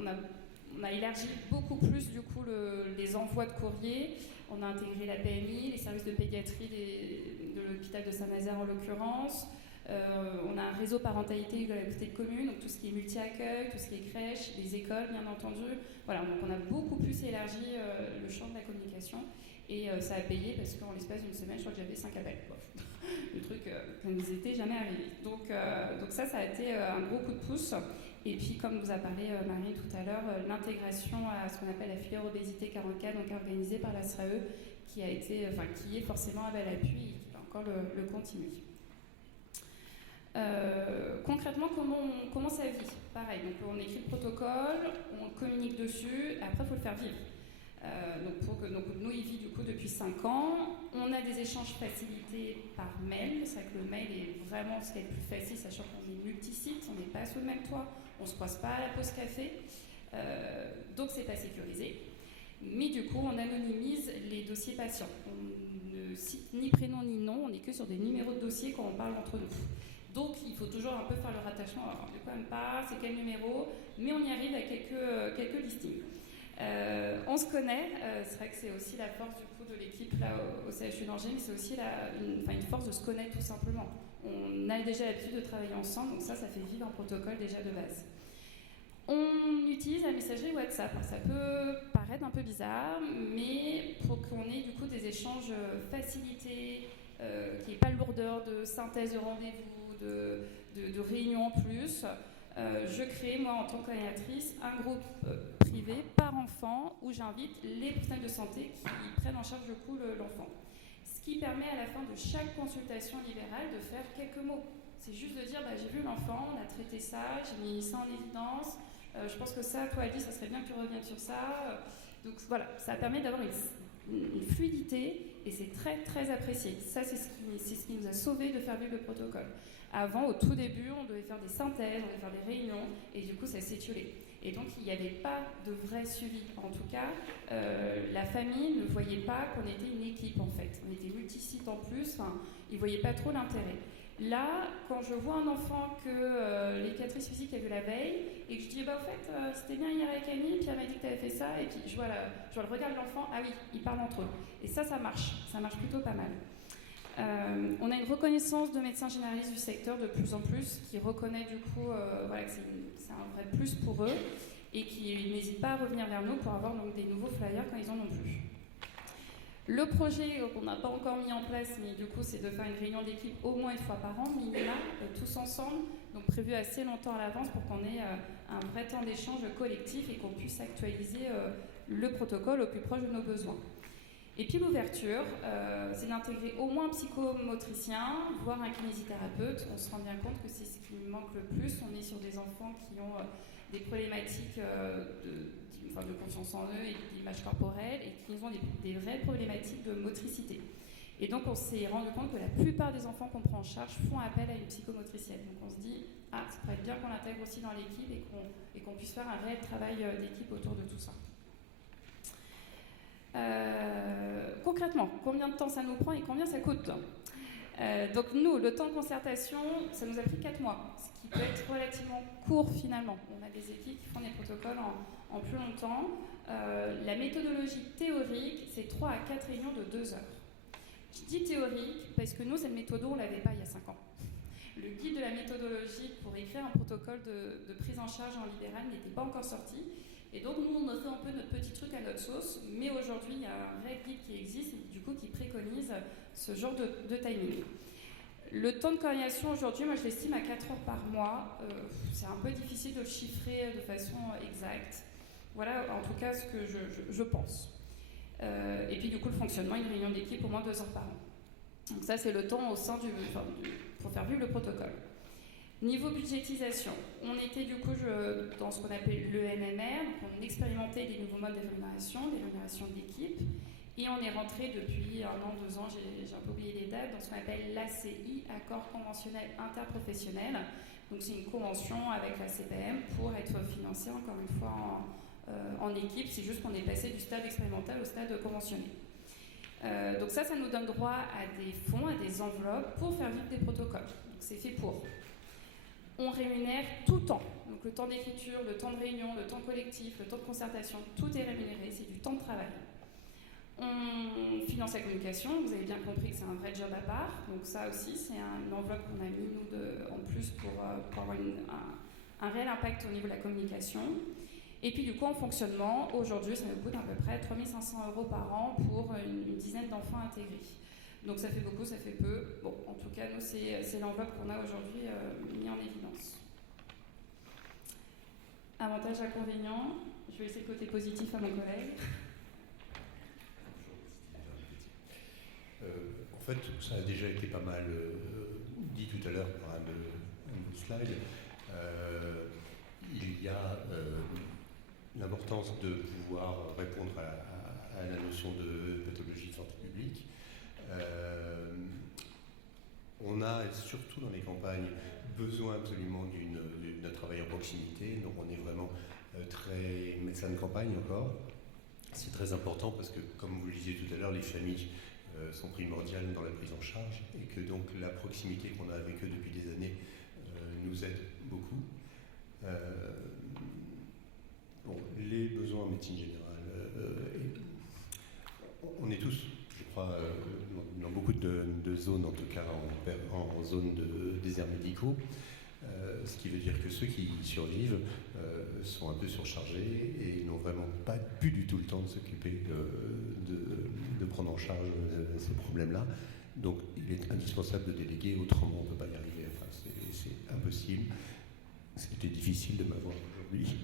on a élargi beaucoup plus du coup les envois de courrier. On a intégré la PMI, les services de pédiatrie de l'hôpital de Saint-Nazaire en l'occurrence. On a un réseau parentalité de la communauté de communes, donc tout ce qui est multi-accueil, tout ce qui est crèche, les écoles bien entendu. Voilà, donc on a beaucoup plus élargi le champ de la communication, et ça a payé parce qu'en l'espace d'une semaine, je crois que j'avais 5 appels. Le truc qui ne nous était jamais arrivé. Donc ça a été un gros coup de pouce. Et puis comme vous a parlé Marie tout à l'heure, l'intégration à ce qu'on appelle la filière obésité 44, donc organisée par la SRAE, qui est forcément à bel appui et qui va encore le continuer. Concrètement, comment ça vit? Pareil, donc on écrit le protocole, on communique dessus, et après il faut le faire vivre. Donc nous, il vit du coup depuis 5 ans. On a des échanges facilités par mail. C'est vrai que le mail est vraiment ce qui est le plus facile, sachant qu'on est multi-sites, on n'est pas sous le même toit, on ne se croise pas à la pause café, donc c'est pas sécurisé. Mais du coup, on anonymise les dossiers patients. On ne cite ni prénom ni nom, on n'est que sur des numéros de dossier quand on parle entre nous. Donc, il faut toujours un peu faire le rattachement. Alors, de quoi on parle, c'est quel numéro, mais on y arrive à quelques listings. On se connaît, c'est vrai que c'est aussi la force du coup de l'équipe là au CHU d'Angers, mais c'est aussi une force de se connaître tout simplement. On a déjà l'habitude de travailler ensemble, donc ça fait vivre un protocole déjà de base. On utilise la messagerie WhatsApp. Alors, ça peut paraître un peu bizarre, mais pour qu'on ait du coup des échanges facilités, qu'il n'y ait pas de lourdeur de synthèse de rendez-vous, de réunions en plus, je crée, moi, en tant qu'animatrice, un groupe privé par enfant où j'invite les professionnels de santé qui prennent en charge du coup l'enfant. Ce qui permet à la fin de chaque consultation libérale de faire quelques mots. C'est juste de dire, j'ai vu l'enfant, on a traité ça, j'ai mis ça en évidence, je pense que ça, toi Alice, ça serait bien que tu reviennes sur ça. Donc voilà, ça permet d'avoir une fluidité et c'est très très apprécié. Ça, c'est ce qui nous a sauvés de faire vivre le protocole. Avant, au tout début, on devait faire des synthèses, on devait faire des réunions, et du coup, ça s'étiolait. Et donc, il n'y avait pas de vrai suivi. En tout cas, la famille ne voyait pas qu'on était une équipe, en fait. On était multi-sites en plus, ils ne voyaient pas trop l'intérêt. Là, quand je vois un enfant que l'éducatrice physique a vu la veille, et que je dis, au fait, c'était bien hier avec Annie, puis elle m'a dit que tu avais fait ça, et puis je vois le regard de l'enfant, ah oui, ils parlent entre eux. Et ça marche plutôt pas mal. On a une reconnaissance de médecins généralistes du secteur de plus en plus qui reconnaît du coup que c'est un vrai plus pour eux et qui n'hésitent pas à revenir vers nous pour avoir donc des nouveaux flyers quand ils en ont plus. Le projet qu'on n'a pas encore mis en place, mais du coup c'est de faire une réunion d'équipe au moins une fois par an, minima, tous ensemble, donc prévu assez longtemps à l'avance pour qu'on ait un vrai temps d'échange collectif et qu'on puisse actualiser le protocole au plus proche de nos besoins. Et puis l'ouverture, c'est d'intégrer au moins un psychomotricien, voire un kinésithérapeute. On se rend bien compte que c'est ce qui manque le plus. On est sur des enfants qui ont des problématiques de confiance en eux et d'image corporelle et qui ont des vraies problématiques de motricité. Et donc on s'est rendu compte que la plupart des enfants qu'on prend en charge font appel à une psychomotricienne. Donc on se dit, ça pourrait être bien qu'on l'intègre aussi dans l'équipe et qu'on puisse faire un réel travail d'équipe autour de tout ça. Concrètement, combien de temps ça nous prend et combien ça coûte ? Donc nous, le temps de concertation, ça nous a pris 4 mois, ce qui peut être relativement court finalement. On a des équipes qui font des protocoles en plus longtemps. La méthodologie théorique, c'est 3 à 4 réunions de 2 heures. Je dis théorique parce que nous, cette méthode, on ne l'avait pas il y a 5 ans. Le guide de la méthodologie pour écrire un protocole de prise en charge en libéral n'était pas encore sorti. Et donc, nous, on a fait un peu notre petit truc à notre sauce, mais aujourd'hui, il y a un vrai guide qui existe et du coup qui préconise ce genre de timing. Le temps de coordination aujourd'hui, moi, je l'estime à 4 heures par mois. C'est un peu difficile de le chiffrer de façon exacte. Voilà, en tout cas, ce que je pense. Et puis, du coup, le fonctionnement, une réunion d'équipe au moins 2 heures par an. Donc ça, c'est le temps au sein pour faire vivre le protocole. Niveau budgétisation, on était du coup dans ce qu'on appelle l'ENMR, donc on expérimentait des nouveaux modes de rémunération, des rémunérations d'équipe, et on est rentré depuis 1 an, 2 ans, j'ai un peu oublié les dates, dans ce qu'on appelle l'ACI, Accord Conventionnel Interprofessionnel. Donc c'est une convention avec la CPM pour être financée encore une fois en équipe, c'est juste qu'on est passé du stade expérimental au stade conventionné. Donc ça nous donne droit à des fonds, à des enveloppes pour faire vivre des protocoles. Donc c'est fait pour. On rémunère tout le temps. Donc le temps d'écriture, le temps de réunion, le temps collectif, le temps de concertation, tout est rémunéré, c'est du temps de travail. On finance la communication, vous avez bien compris que c'est un vrai job à part. Donc ça aussi, c'est une enveloppe qu'on a mis nous en plus pour avoir un réel impact au niveau de la communication. Et puis du coup, en fonctionnement, aujourd'hui, ça nous coûte à peu près 3 500 € par an pour une dizaine d'enfants intégrés. Donc ça fait beaucoup, ça fait peu. Bon, en tout cas, nous, c'est l'enveloppe qu'on a aujourd'hui mis en évidence. Avantages, inconvénients. Je vais laisser le côté positif à mon collègue. En fait, ça a déjà été pas mal dit tout à l'heure par un de slide. Il y a l'importance de pouvoir répondre à la notion de pathologie de santé publique. On a, surtout dans les campagnes, besoin absolument d'un travail en proximité. Donc on est vraiment très médecin de campagne encore. C'est très important parce que, comme vous le disiez tout à l'heure, les familles sont primordiales dans la prise en charge et que donc la proximité qu'on a avec eux depuis des années nous aide beaucoup. Bon, les besoins en médecine générale, on est tous, je crois, dans beaucoup de zones, en tout cas en zone de déserts médicaux, ce qui veut dire que ceux qui survivent sont un peu surchargés et n'ont vraiment plus du tout le temps de s'occuper de prendre en charge ces problèmes-là. Donc il est indispensable de déléguer, autrement on ne peut pas y arriver. Enfin, c'est impossible. C'était difficile de m'avoir aujourd'hui.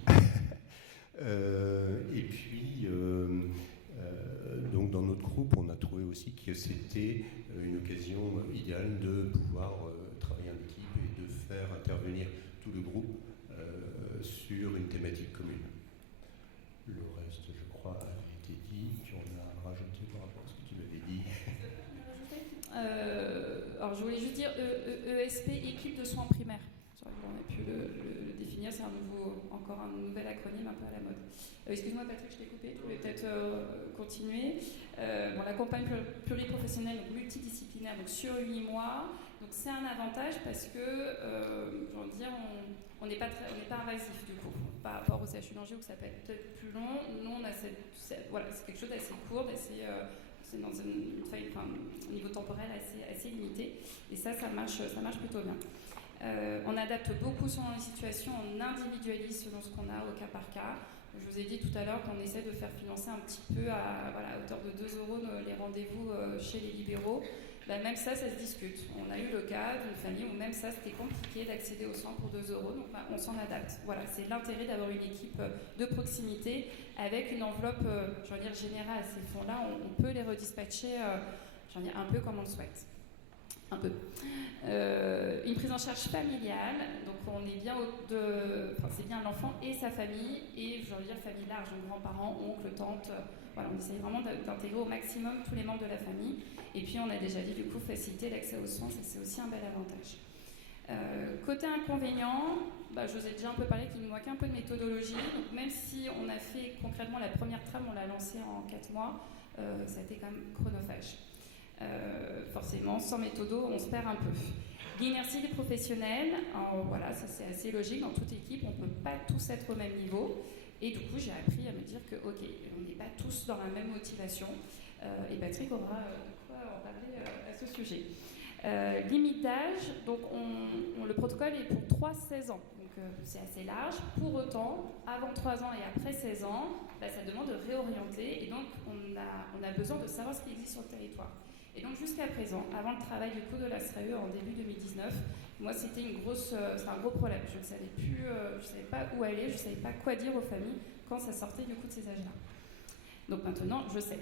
Et puis, donc dans notre groupe, on a trouvé aussi que c'était une occasion idéale de pouvoir travailler en équipe et de faire intervenir tout le groupe sur une thématique commune. Le reste, je crois, a été dit. Tu en as rajouté par rapport à ce que tu m'avais dit. Alors je voulais juste dire ESP, équipe de soins primaires. On a pu le définir, c'est encore un nouvel acronyme un peu à la mode. Excuse-moi Patrick, je t'ai coupé, tu voulais peut-être continuer. La campagne pluriprofessionnelle, donc multidisciplinaire, donc sur 8 mois, donc c'est un avantage parce que, on n'est pas invasif du coup, par rapport au CHU d'Angers où ça peut être peut-être plus long. Nous, on a c'est quelque chose d'assez court, c'est dans un niveau temporel assez limité, et ça marche plutôt bien. On adapte beaucoup selon les situations, on individualise selon ce qu'on a au cas par cas. Je vous ai dit tout à l'heure qu'on essaie de faire financer un petit peu à hauteur de 2 € les rendez-vous chez les libéraux. Même ça se discute. On a eu le cas d'une famille où même ça, c'était compliqué d'accéder aux soins pour 2 €, donc on s'en adapte. Voilà, c'est l'intérêt d'avoir une équipe de proximité avec une enveloppe, générale. Ces fonds-là, on peut les redispatcher, un peu comme on le souhaite. Un peu. Une prise en charge familiale, donc on est bien c'est bien l'enfant et sa famille, et famille large, donc grands-parents, oncles, tantes, on essaye vraiment d'intégrer au maximum tous les membres de la famille, et puis on a déjà dit du coup faciliter l'accès aux soins, c'est aussi un bel avantage. Côté inconvénient, je vous ai déjà un peu parlé qu'il nous manquait un peu de méthodologie, donc même si on a fait concrètement la première trame, on l'a lancée en 4 mois, ça a été quand même chronophage. Forcément, sans méthodo, on se perd un peu. L'inertie des professionnels, ça c'est assez logique, dans toute équipe, on ne peut pas tous être au même niveau. Et du coup, j'ai appris à me dire que, ok, on n'est pas tous dans la même motivation. Et Patrick aura de quoi en parler à ce sujet. Limite d'âge, donc le protocole est pour 3-16 ans, donc c'est assez large. Pour autant, avant 3 ans et après 16 ans, ça demande de réorienter, et donc on a besoin de savoir ce qui existe sur le territoire. Et donc jusqu'à présent, avant le travail du coup de la SRAE en début 2019, moi c'était un gros problème. Je ne savais plus, je savais pas où aller, je ne savais pas quoi dire aux familles quand ça sortait du coup de ces âges-là. Donc maintenant, je sais.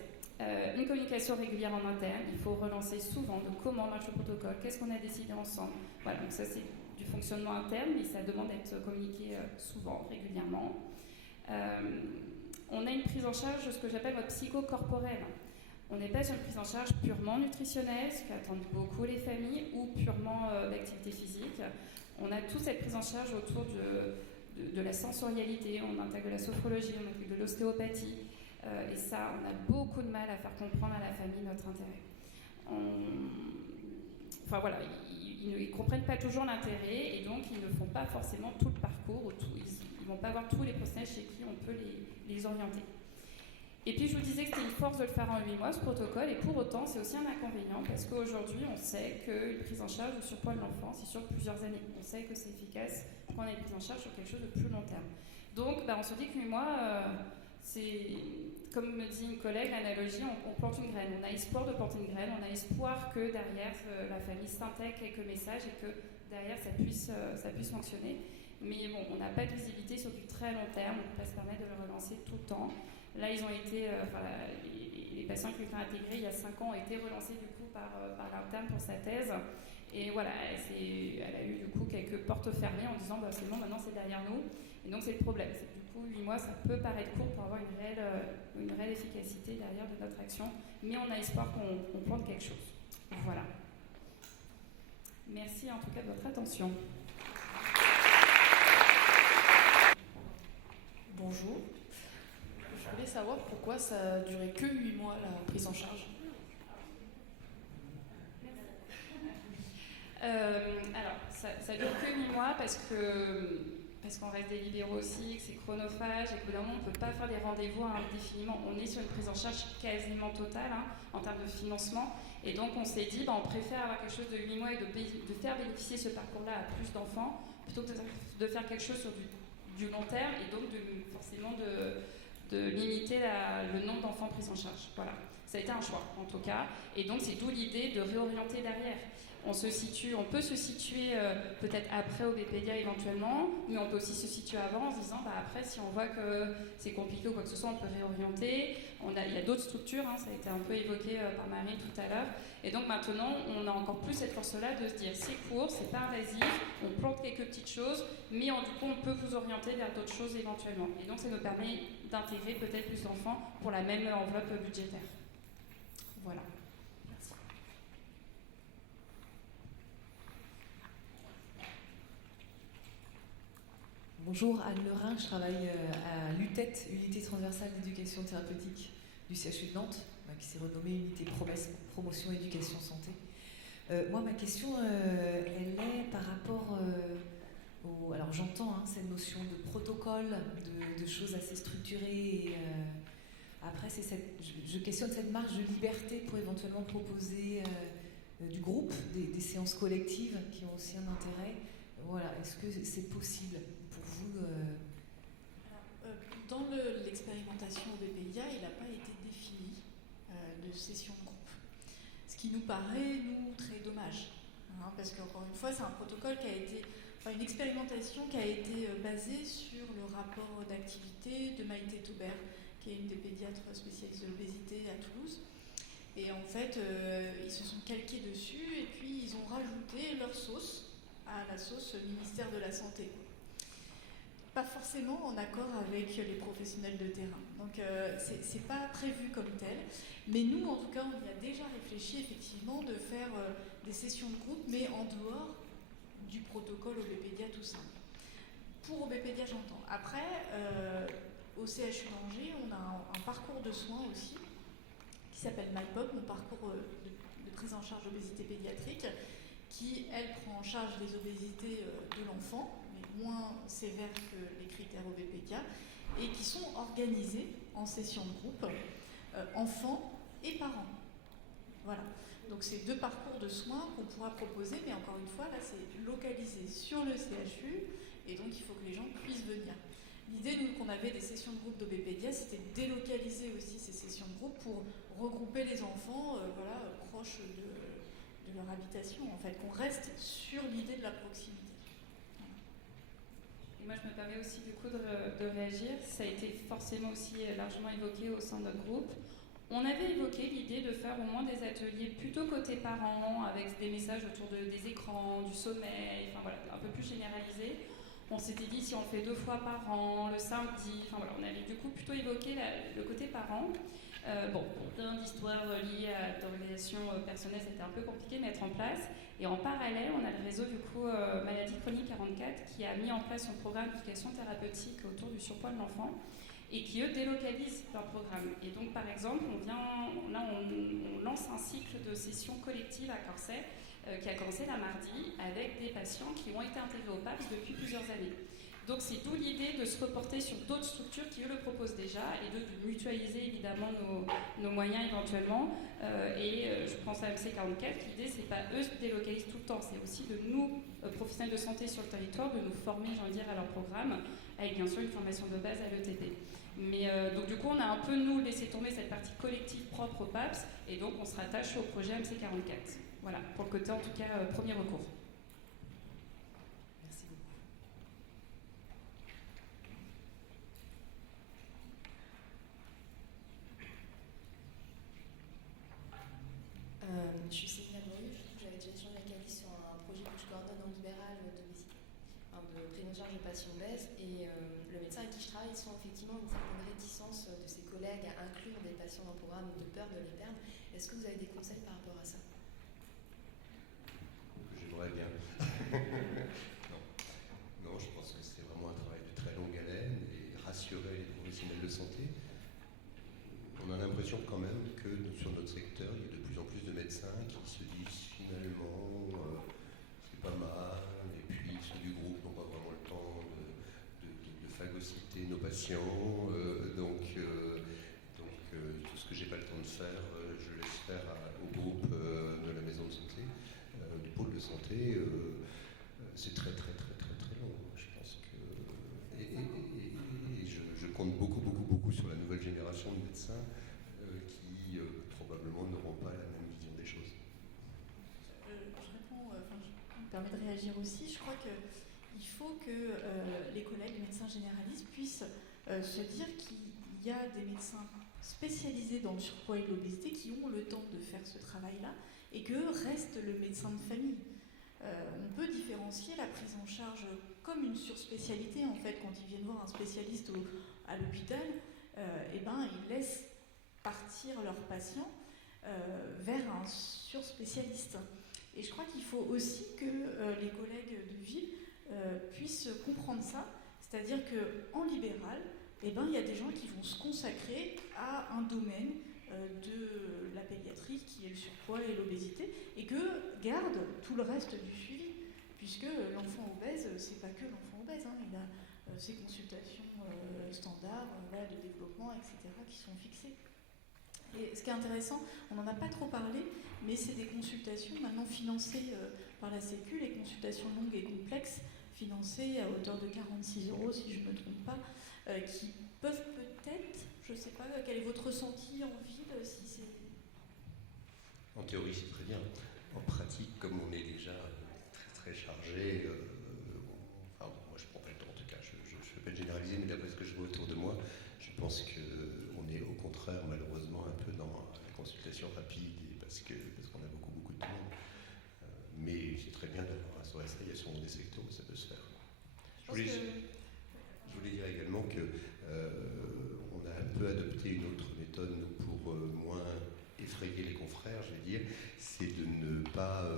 Une communication régulière en interne, il faut relancer souvent de comment marche le protocole, qu'est-ce qu'on a décidé ensemble. Voilà, donc ça c'est du fonctionnement interne, mais ça demande d'être communiqué souvent, régulièrement. On a une prise en charge de ce que j'appelle votre psychocorporel. On n'est pas sur une prise en charge purement nutritionnelle, ce qu'attendent beaucoup les familles, ou purement d'activité physique. On a toute cette prise en charge autour de la sensorialité, on intègre de la sophrologie, on intègre de l'ostéopathie, et ça, on a beaucoup de mal à faire comprendre à la famille notre intérêt. Ils ne comprennent pas toujours l'intérêt, et donc ils ne font pas forcément tout le parcours, ils ne vont pas avoir tous les professionnels chez qui on peut les orienter. Et puis je vous disais que c'était une force de le faire en 8 mois, ce protocole, et pour autant c'est aussi un inconvénient, parce qu'aujourd'hui on sait qu'une prise en charge du surpoids de l'enfant, c'est sur plusieurs années. On sait que c'est efficace quand on a une prise en charge sur quelque chose de plus long terme. Donc on se dit que 8 mois, c'est, comme me dit une collègue, l'analogie, on plante une graine. On a espoir de planter une graine, on a espoir que derrière la famille s'intègre quelques messages et que derrière ça puisse fonctionner. Mais bon, on n'a pas de visibilité sur du très long terme, on peut pas se permettre de le relancer tout le temps. Là, ils ont été, les patients qui ont été intégrés il y a 5 ans ont été relancés du coup par l'interne pour sa thèse. Et voilà, elle a eu du coup quelques portes fermées en disant c'est bon, maintenant c'est derrière nous. Et donc c'est le problème, c'est que du coup 8 mois ça peut paraître court pour avoir une réelle efficacité derrière de notre action, mais on a espoir qu'on plante quelque chose. Voilà. Merci en tout cas de votre attention. Bonjour. Je voulais savoir pourquoi ça a duré que 8 mois la prise en charge. Alors, ça dure que 8 mois parce qu'on reste des libéraux aussi, que c'est chronophage et que d'un moment on ne peut pas faire des rendez-vous indéfiniment. On est sur une prise en charge quasiment totale en termes de financement. Et donc on s'est dit, on préfère avoir quelque chose de 8 mois et de faire bénéficier ce parcours-là à plus d'enfants plutôt que de faire quelque chose sur du long terme et donc forcément de limiter le nombre d'enfants pris en charge. Voilà. Ça a été un choix en tout cas. Et donc c'est d'où l'idée de réorienter derrière. On peut se situer peut-être après au BPDIA éventuellement, mais on peut aussi se situer avant en se disant après si on voit que c'est compliqué ou quoi que ce soit, on peut réorienter. Il y a d'autres structures, ça a été un peu évoqué par Marine tout à l'heure. Et donc maintenant, on a encore plus cette force-là de se dire c'est court, c'est pas invasif, on plante quelques petites choses, mais du coup on peut vous orienter vers d'autres choses éventuellement. Et donc ça nous permet d'intégrer peut-être plus d'enfants pour la même enveloppe budgétaire. Voilà. Bonjour, Anne Lerin, je travaille à l'UTET, Unité transversale d'éducation thérapeutique du CHU de Nantes, qui s'est renommée Unité Promotion Éducation Santé. Moi, ma question, elle est par rapport alors j'entends cette notion de protocole, de choses assez structurées, et après je questionne cette marge de liberté pour éventuellement proposer du groupe, des séances collectives qui ont aussi un intérêt. Voilà, est-ce que c'est possible pour vous Dans l'expérimentation au BPIA, il n'a pas été défini de session de groupe. Ce qui nous paraît, très dommage. Parce qu'encore une fois, c'est un protocole une expérimentation qui a été basée sur le rapport d'activité de Maïté Taubert, qui est une des pédiatres spécialistes de l'obésité à Toulouse. Et en fait, ils se sont calqués dessus et puis ils ont rajouté leur sauce à la sauce ministère de la Santé. Pas forcément en accord avec les professionnels de terrain. Donc c'est pas prévu comme tel. Mais nous, en tout cas, on y a déjà réfléchi effectivement de faire des sessions de groupe, mais en dehors du protocole au BPDIA tout simple. Pour au BPDIA, j'entends. Après, au CHU d'Angers, on a un parcours de soins aussi qui s'appelle MyPop, mon parcours de prise en charge d'obésité pédiatrique, qui, elle, prend en charge les obésités de l'enfant, mais moins sévères que les critères au BPDIA, et qui sont organisés en session de groupe, enfants et parents. Voilà. Donc c'est 2 parcours de soins qu'on pourra proposer, mais encore une fois, là, c'est localisé sur le CHU, et donc il faut que les gens puissent venir. L'idée, nous, qu'on avait des sessions de groupe de BPDIA, c'était de délocaliser aussi ces sessions de groupe pour regrouper les enfants proches de leur habitation, en fait, qu'on reste sur l'idée de la proximité. Et moi, je me permets aussi du coup de réagir. Ça a été forcément aussi largement évoqué au sein de notre groupe. On avait évoqué l'idée de faire au moins des ateliers plutôt côté parents, avec des messages autour des écrans, du sommeil, un peu plus généralisé. On s'était dit si on le fait 2 fois par an, le samedi, on avait du coup plutôt évoqué le côté parent. Pour plein d'histoires liées à l'organisation personnelle, c'était un peu compliqué de mettre en place. Et en parallèle, on a le réseau du coup Maladie Chronique 44 qui a mis en place son programme d'éducation thérapeutique autour du surpoids de l'enfant et qui, eux, délocalisent leur programme. Et donc, par exemple, on lance un cycle de sessions collectives à Corsay qui a commencé la mardi avec des patients qui ont été intégrés au PAPS depuis plusieurs années. Donc c'est d'où l'idée de se reporter sur d'autres structures qui eux le proposent déjà et de mutualiser évidemment nos moyens éventuellement. Je pense à MC44, l'idée c'est pas eux se délocalisent tout le temps, c'est aussi de nous, professionnels de santé sur le territoire, de nous former, à leur programme, avec bien sûr une formation de base à l'ETP. Mais donc du coup on a un peu nous laissé tomber cette partie collective propre au PAPS et donc on se rattache au projet MC44. Voilà, pour le côté en tout cas premier recours. Merci beaucoup. Je suis Céline Laboru, j'avais déjà échangé avec Alice sur un projet que je coordonne en libéral d'obésité, de prise en charge de patients obèses. Et le médecin avec qui je travaille sent effectivement une certaine réticence de ses collègues à inclure des patients dans le programme ou de peur de les perdre. Est-ce que vous avez des conseils par rapport à ça? J'aimerais bien. Non, je pense que c'est vraiment un travail de très longue haleine et rassurer les professionnels de santé. l'impression quand même que sur notre secteur, il y a de plus en plus de médecins qui se disent finalement c'est pas mal, et puis ceux du groupe n'ont pas vraiment le temps de phagocyter nos patients, donc tout ce que j'ai pas le temps de faire, je laisse faire au groupe de la maison de santé, du pôle de santé. C'est très très très très très long. Je pense que je compte beaucoup sur la nouvelle génération de médecins qui probablement n'auront pas la même vision des choses. Je réponds, je me permets de réagir aussi. Je crois qu'il faut que les collègues médecins généralistes puissent se dire qu'il y a des médecins spécialisés dans le surpoids et l'obésité qui ont le temps de faire ce travail-là et que reste le médecin de famille. On peut différencier la prise en charge comme une surspécialité. En fait, quand ils viennent voir un spécialiste à l'hôpital, ils laissent partir leurs patients vers un surspécialiste. Et je crois qu'il faut aussi que les collègues de ville puissent comprendre ça, c'est-à-dire qu'en libéral, il y a des gens qui vont se consacrer à un domaine de la pédiatrie qui est le surpoids et l'obésité et que gardent tout le reste du suivi, puisque l'enfant obèse, c'est pas que l'enfant obèse, il a ses consultations standards de développement, etc., qui sont fixées. Et ce qui est intéressant, on n'en a pas trop parlé, mais c'est des consultations maintenant financées par la Sécu, les consultations longues et complexes, financées à hauteur de 46 € si je ne me trompe pas, qui peuvent peut-être, je ne sais pas, quel est votre ressenti en ville, si c'est... En théorie, c'est très bien. En pratique, comme on est déjà très chargé, moi je ne prends pas le temps en tout cas, je ne veux pas généraliser, mais d'après ce que je vois autour de moi, je pense qu'on est au contraire malheureusement un peu dans la consultation rapide parce qu'on a beaucoup de monde. Mais c'est très bien d'avoir un SOS, il y a sûrement des secteurs où ça peut se faire. Je voulais dire également qu'on a un peu adopté une autre méthode nous, pour moins effrayer les confrères, je vais dire, c'est de ne pas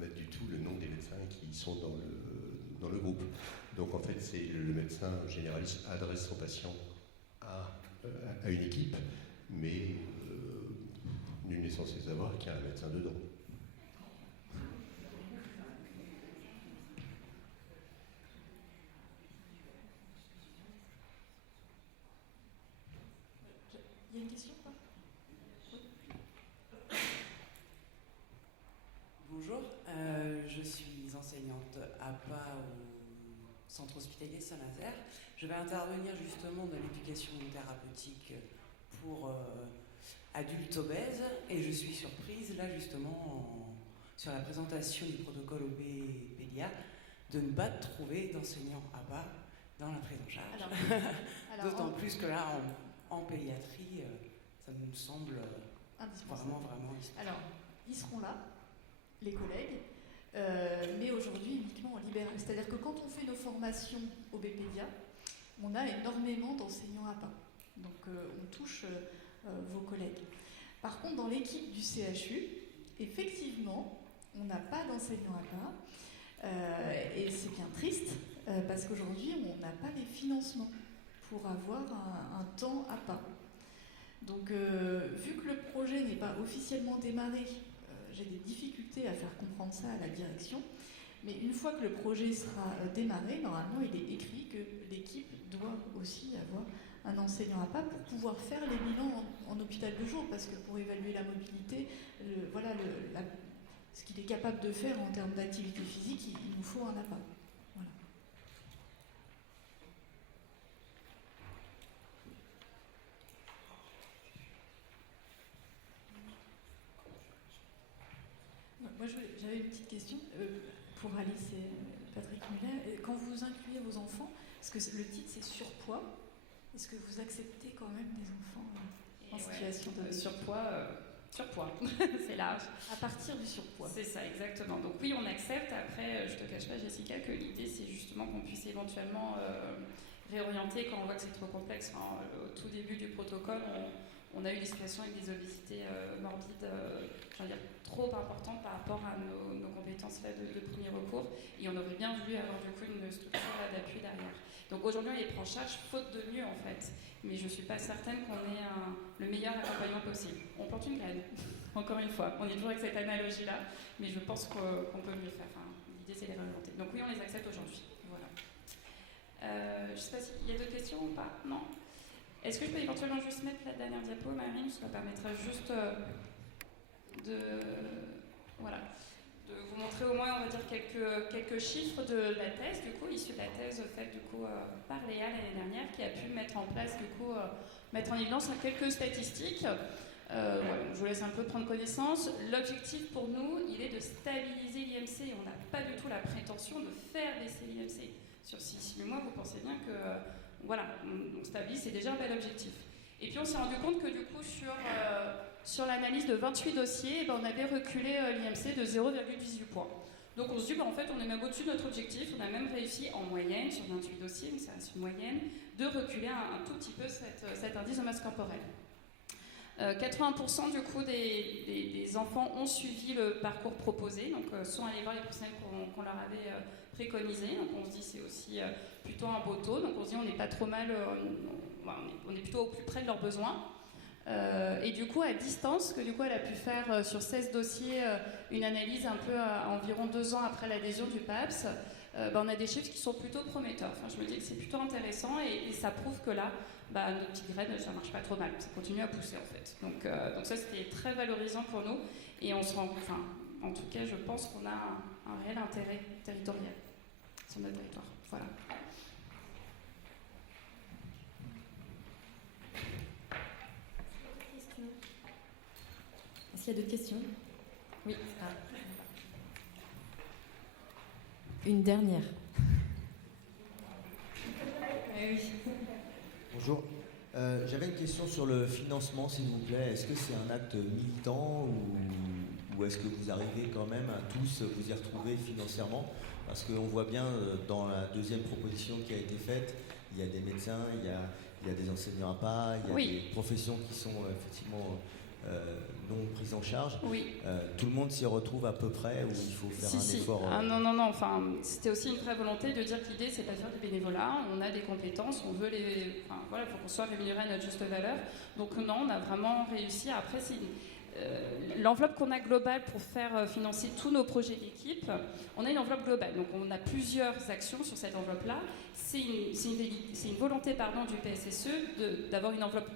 mettre du tout le nom des médecins qui sont dans le groupe. Donc en fait, c'est le médecin généraliste adresse son patient à une équipe, mais nul n'est censé savoir qu'il y a un médecin dedans. Il y a une question pas ? Bonjour, je suis enseignante APA au centre hospitalier Saint-Nazaire. Je vais intervenir justement dans l'éducation thérapeutique pour adultes obèses et je suis surprise là justement sur la présentation du protocole OB-Pédia de ne pas trouver d'enseignants APA dans la prise en charge. D'autant plus que là en pédiatrie, ça me semble vraiment indispensable. Alors, ils seront là, les collègues, mais aujourd'hui uniquement en libéral. C'est-à-dire que quand on fait nos formations au BPédia, on a énormément d'enseignants APA. Donc on touche vos collègues. Par contre, dans l'équipe du CHU, effectivement, on n'a pas d'enseignants APA. Et c'est bien triste, parce qu'aujourd'hui, on n'a pas les financements pour avoir un temps APA. Donc, vu que le projet n'est pas officiellement démarré, j'ai des difficultés à faire comprendre ça à la direction. Mais une fois que le projet sera démarré, normalement, il est écrit que l'équipe doit aussi avoir un enseignant APA pour pouvoir faire les bilans en hôpital de jour, parce que pour évaluer la mobilité, ce qu'il est capable de faire en termes d'activité physique, il nous faut un APA. Voilà. Moi, j'avais une petite question pour Alice et Patrick Muller. Quand vous incluez vos enfants, parce que le titre c'est surpoids, est-ce que vous acceptez quand même des enfants en situation de surpoids? Surpoids, c'est large. À partir du surpoids. C'est ça, exactement. Donc oui, on accepte. Après, je te cache pas, Jessica, que l'idée, c'est justement qu'on puisse éventuellement réorienter quand on voit que c'est trop complexe. Enfin, au tout début du protocole, on a eu des situations avec des obésités morbides, trop importante par rapport à nos compétences là, de premier recours, et on aurait bien voulu avoir du coup une structure là, d'appui derrière. Donc aujourd'hui on les prend en charge faute de mieux en fait, mais je ne suis pas certaine qu'on ait le meilleur accompagnement possible. On plante une graine, encore une fois, on est toujours avec cette analogie là, mais je pense qu'on peut mieux faire. Enfin, l'idée c'est de les réinventer. Donc oui, on les accepte aujourd'hui. Voilà. Je ne sais pas s'il y a d'autres questions ou pas. Non. Est-ce que je peux éventuellement juste mettre la dernière diapo, Marine? Ça permettra juste de vous montrer au moins, on va dire, quelques chiffres de la thèse, du coup, issue de la thèse faite du coup par Léa l'année dernière, qui a pu mettre en place, du coup, mettre en évidence quelques statistiques. Voilà, je vous laisse un peu prendre connaissance. L'objectif pour nous, il est de stabiliser l'IMC. On n'a pas du tout la prétention de faire baisser l'IMC. Sur 6 mois, vous pensez bien que voilà, on stabilise, c'est déjà un bel objectif. Et puis on s'est rendu compte que du coup, sur l'analyse de 28 dossiers, on avait reculé l'IMC de 0,18 points. Donc on se dit, en fait, on est même au-dessus de notre objectif. On a même réussi en moyenne, sur 28 dossiers, mais ça reste une moyenne, de reculer un tout petit peu cet indice de masse corporelle. 80% du coup des enfants ont suivi le parcours proposé, donc sont allés voir les professionnels qu'on leur avait préconisés. Donc on se dit c'est aussi plutôt un beau taux, donc on se dit on n'est pas trop mal, on est plutôt au plus près de leurs besoins. Et du coup à distance, que du coup elle a pu faire sur 16 dossiers une analyse un peu à environ 2 ans après l'adhésion du PAPS, on a des chiffres qui sont plutôt prometteurs. Enfin, je me dis que c'est plutôt intéressant et ça prouve que là, nos petites graines, ça marche pas trop mal, ça continue à pousser en fait. Donc ça c'était très valorisant pour nous et on se rend, en tout cas je pense qu'on a un réel intérêt territorial sur notre territoire. Voilà. Est-ce qu'il y a d'autres questions? Oui. Une dernière. Oui. Bonjour. J'avais une question sur le financement, s'il vous plaît. Est-ce que c'est un acte militant ou est-ce que vous arrivez quand même à tous vous y retrouver financièrement? Parce qu'on voit bien dans la deuxième proposition qui a été faite, il y a des médecins, il y a des enseignants à pas, il y a des professions qui sont effectivement non prises en charge. Oui. Tout le monde s'y retrouve à peu près ou il faut faire un effort Non. Enfin, c'était aussi une vraie volonté de dire que l'idée, c'est pas de faire du bénévolat. On a des compétences, on veut il faut qu'on soit rémunéré à notre juste valeur. Donc non, on a vraiment réussi. Après, l'enveloppe qu'on a globale pour faire financer tous nos projets d'équipe, on a une enveloppe globale. Donc on a plusieurs actions sur cette enveloppe-là. C'est une volonté du PSSE d'avoir une enveloppe,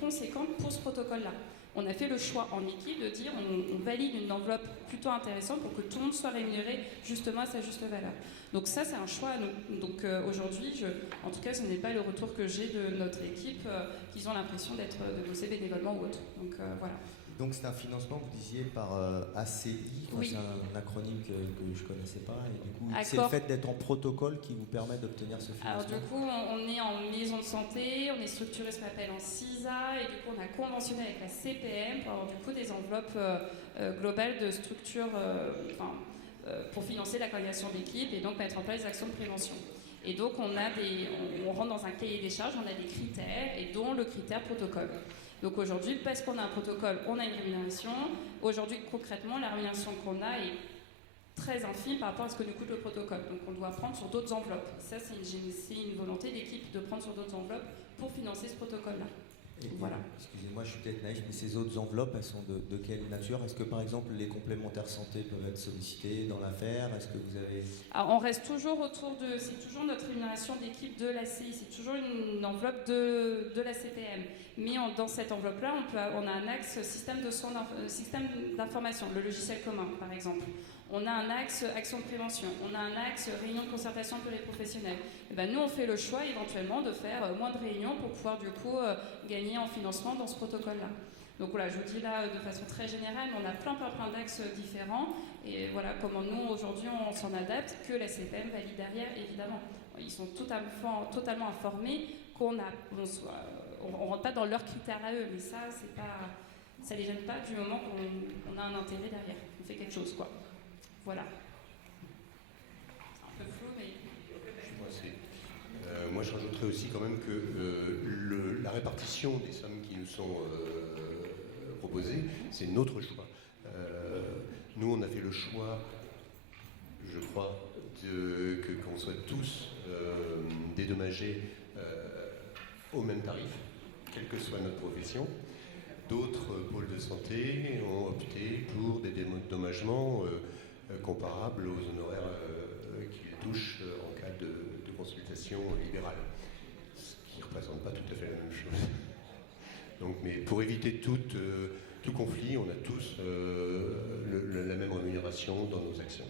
conséquente pour ce protocole-là. On a fait le choix en équipe de dire on valide une enveloppe plutôt intéressante pour que tout le monde soit rémunéré justement à sa juste valeur. Donc ça, c'est un choix à nous. Donc aujourd'hui, en tout cas, ce n'est pas le retour que j'ai de notre équipe, qu'ils ont l'impression de bosser bénévolement ou autre. Donc voilà. Donc c'est un financement, vous disiez, par ACI, oui. C'est un acronyme que je ne connaissais pas, et du coup c'est le fait d'être en protocole qui vous permet d'obtenir ce financement. Alors du coup, on est en maison de santé, on est structuré ce qu'on appelle en CISA, et du coup on a conventionné avec la CPM pour avoir du coup des enveloppes globales de structure pour financer la coordination d'équipe et donc mettre en place des actions de prévention. Et donc on rentre dans un cahier des charges, on a des critères, et dont le critère protocole. Donc aujourd'hui, parce qu'on a un protocole, on a une rémunération. Aujourd'hui, concrètement, la rémunération qu'on a est très infime par rapport à ce que nous coûte le protocole. Donc on doit prendre sur d'autres enveloppes. Ça, c'est une volonté d'équipe de prendre sur d'autres enveloppes pour financer ce protocole-là. Voilà. Excusez-moi, je suis peut-être naïf, mais ces autres enveloppes, elles sont de quelle nature? Est-ce que par exemple les complémentaires santé peuvent être sollicités dans l'affaire? Est-ce que vous avez... Alors, on reste toujours c'est toujours notre rémunération d'équipe de l'ACI, c'est toujours une enveloppe de la CPM. Mais dans cette enveloppe-là, on a un axe système d'information, le logiciel commun par exemple. On a un axe action de prévention, on a un axe réunion de concertation pour les professionnels. Et nous, on fait le choix éventuellement de faire moins de réunions pour pouvoir du coup gagner en financement dans ce protocole-là. Donc voilà, je vous dis là de façon très générale, mais on a plein d'axes différents. Et voilà comment nous, aujourd'hui, on s'en adapte, que la CPM valide derrière, évidemment. Ils sont totalement informés qu'on ne rentre pas dans leurs critères à eux, mais ça ne les gêne pas du moment qu'on a un intérêt derrière. On fait quelque chose, quoi. Voilà. C'est un peu flou, mais... Moi, je rajouterais aussi quand même que la répartition des sommes qui nous sont proposées, c'est notre choix. Nous, on a fait le choix, je crois, qu'on soit tous dédommagés au même tarif, quelle que soit notre profession. D'autres pôles de santé ont opté pour des dédommagements comparables aux honoraires qu'ils touchent en cas de consultation libérale, ce qui ne représente pas tout à fait la même chose. Donc, mais pour éviter tout conflit, on a tous la même rémunération dans nos actions.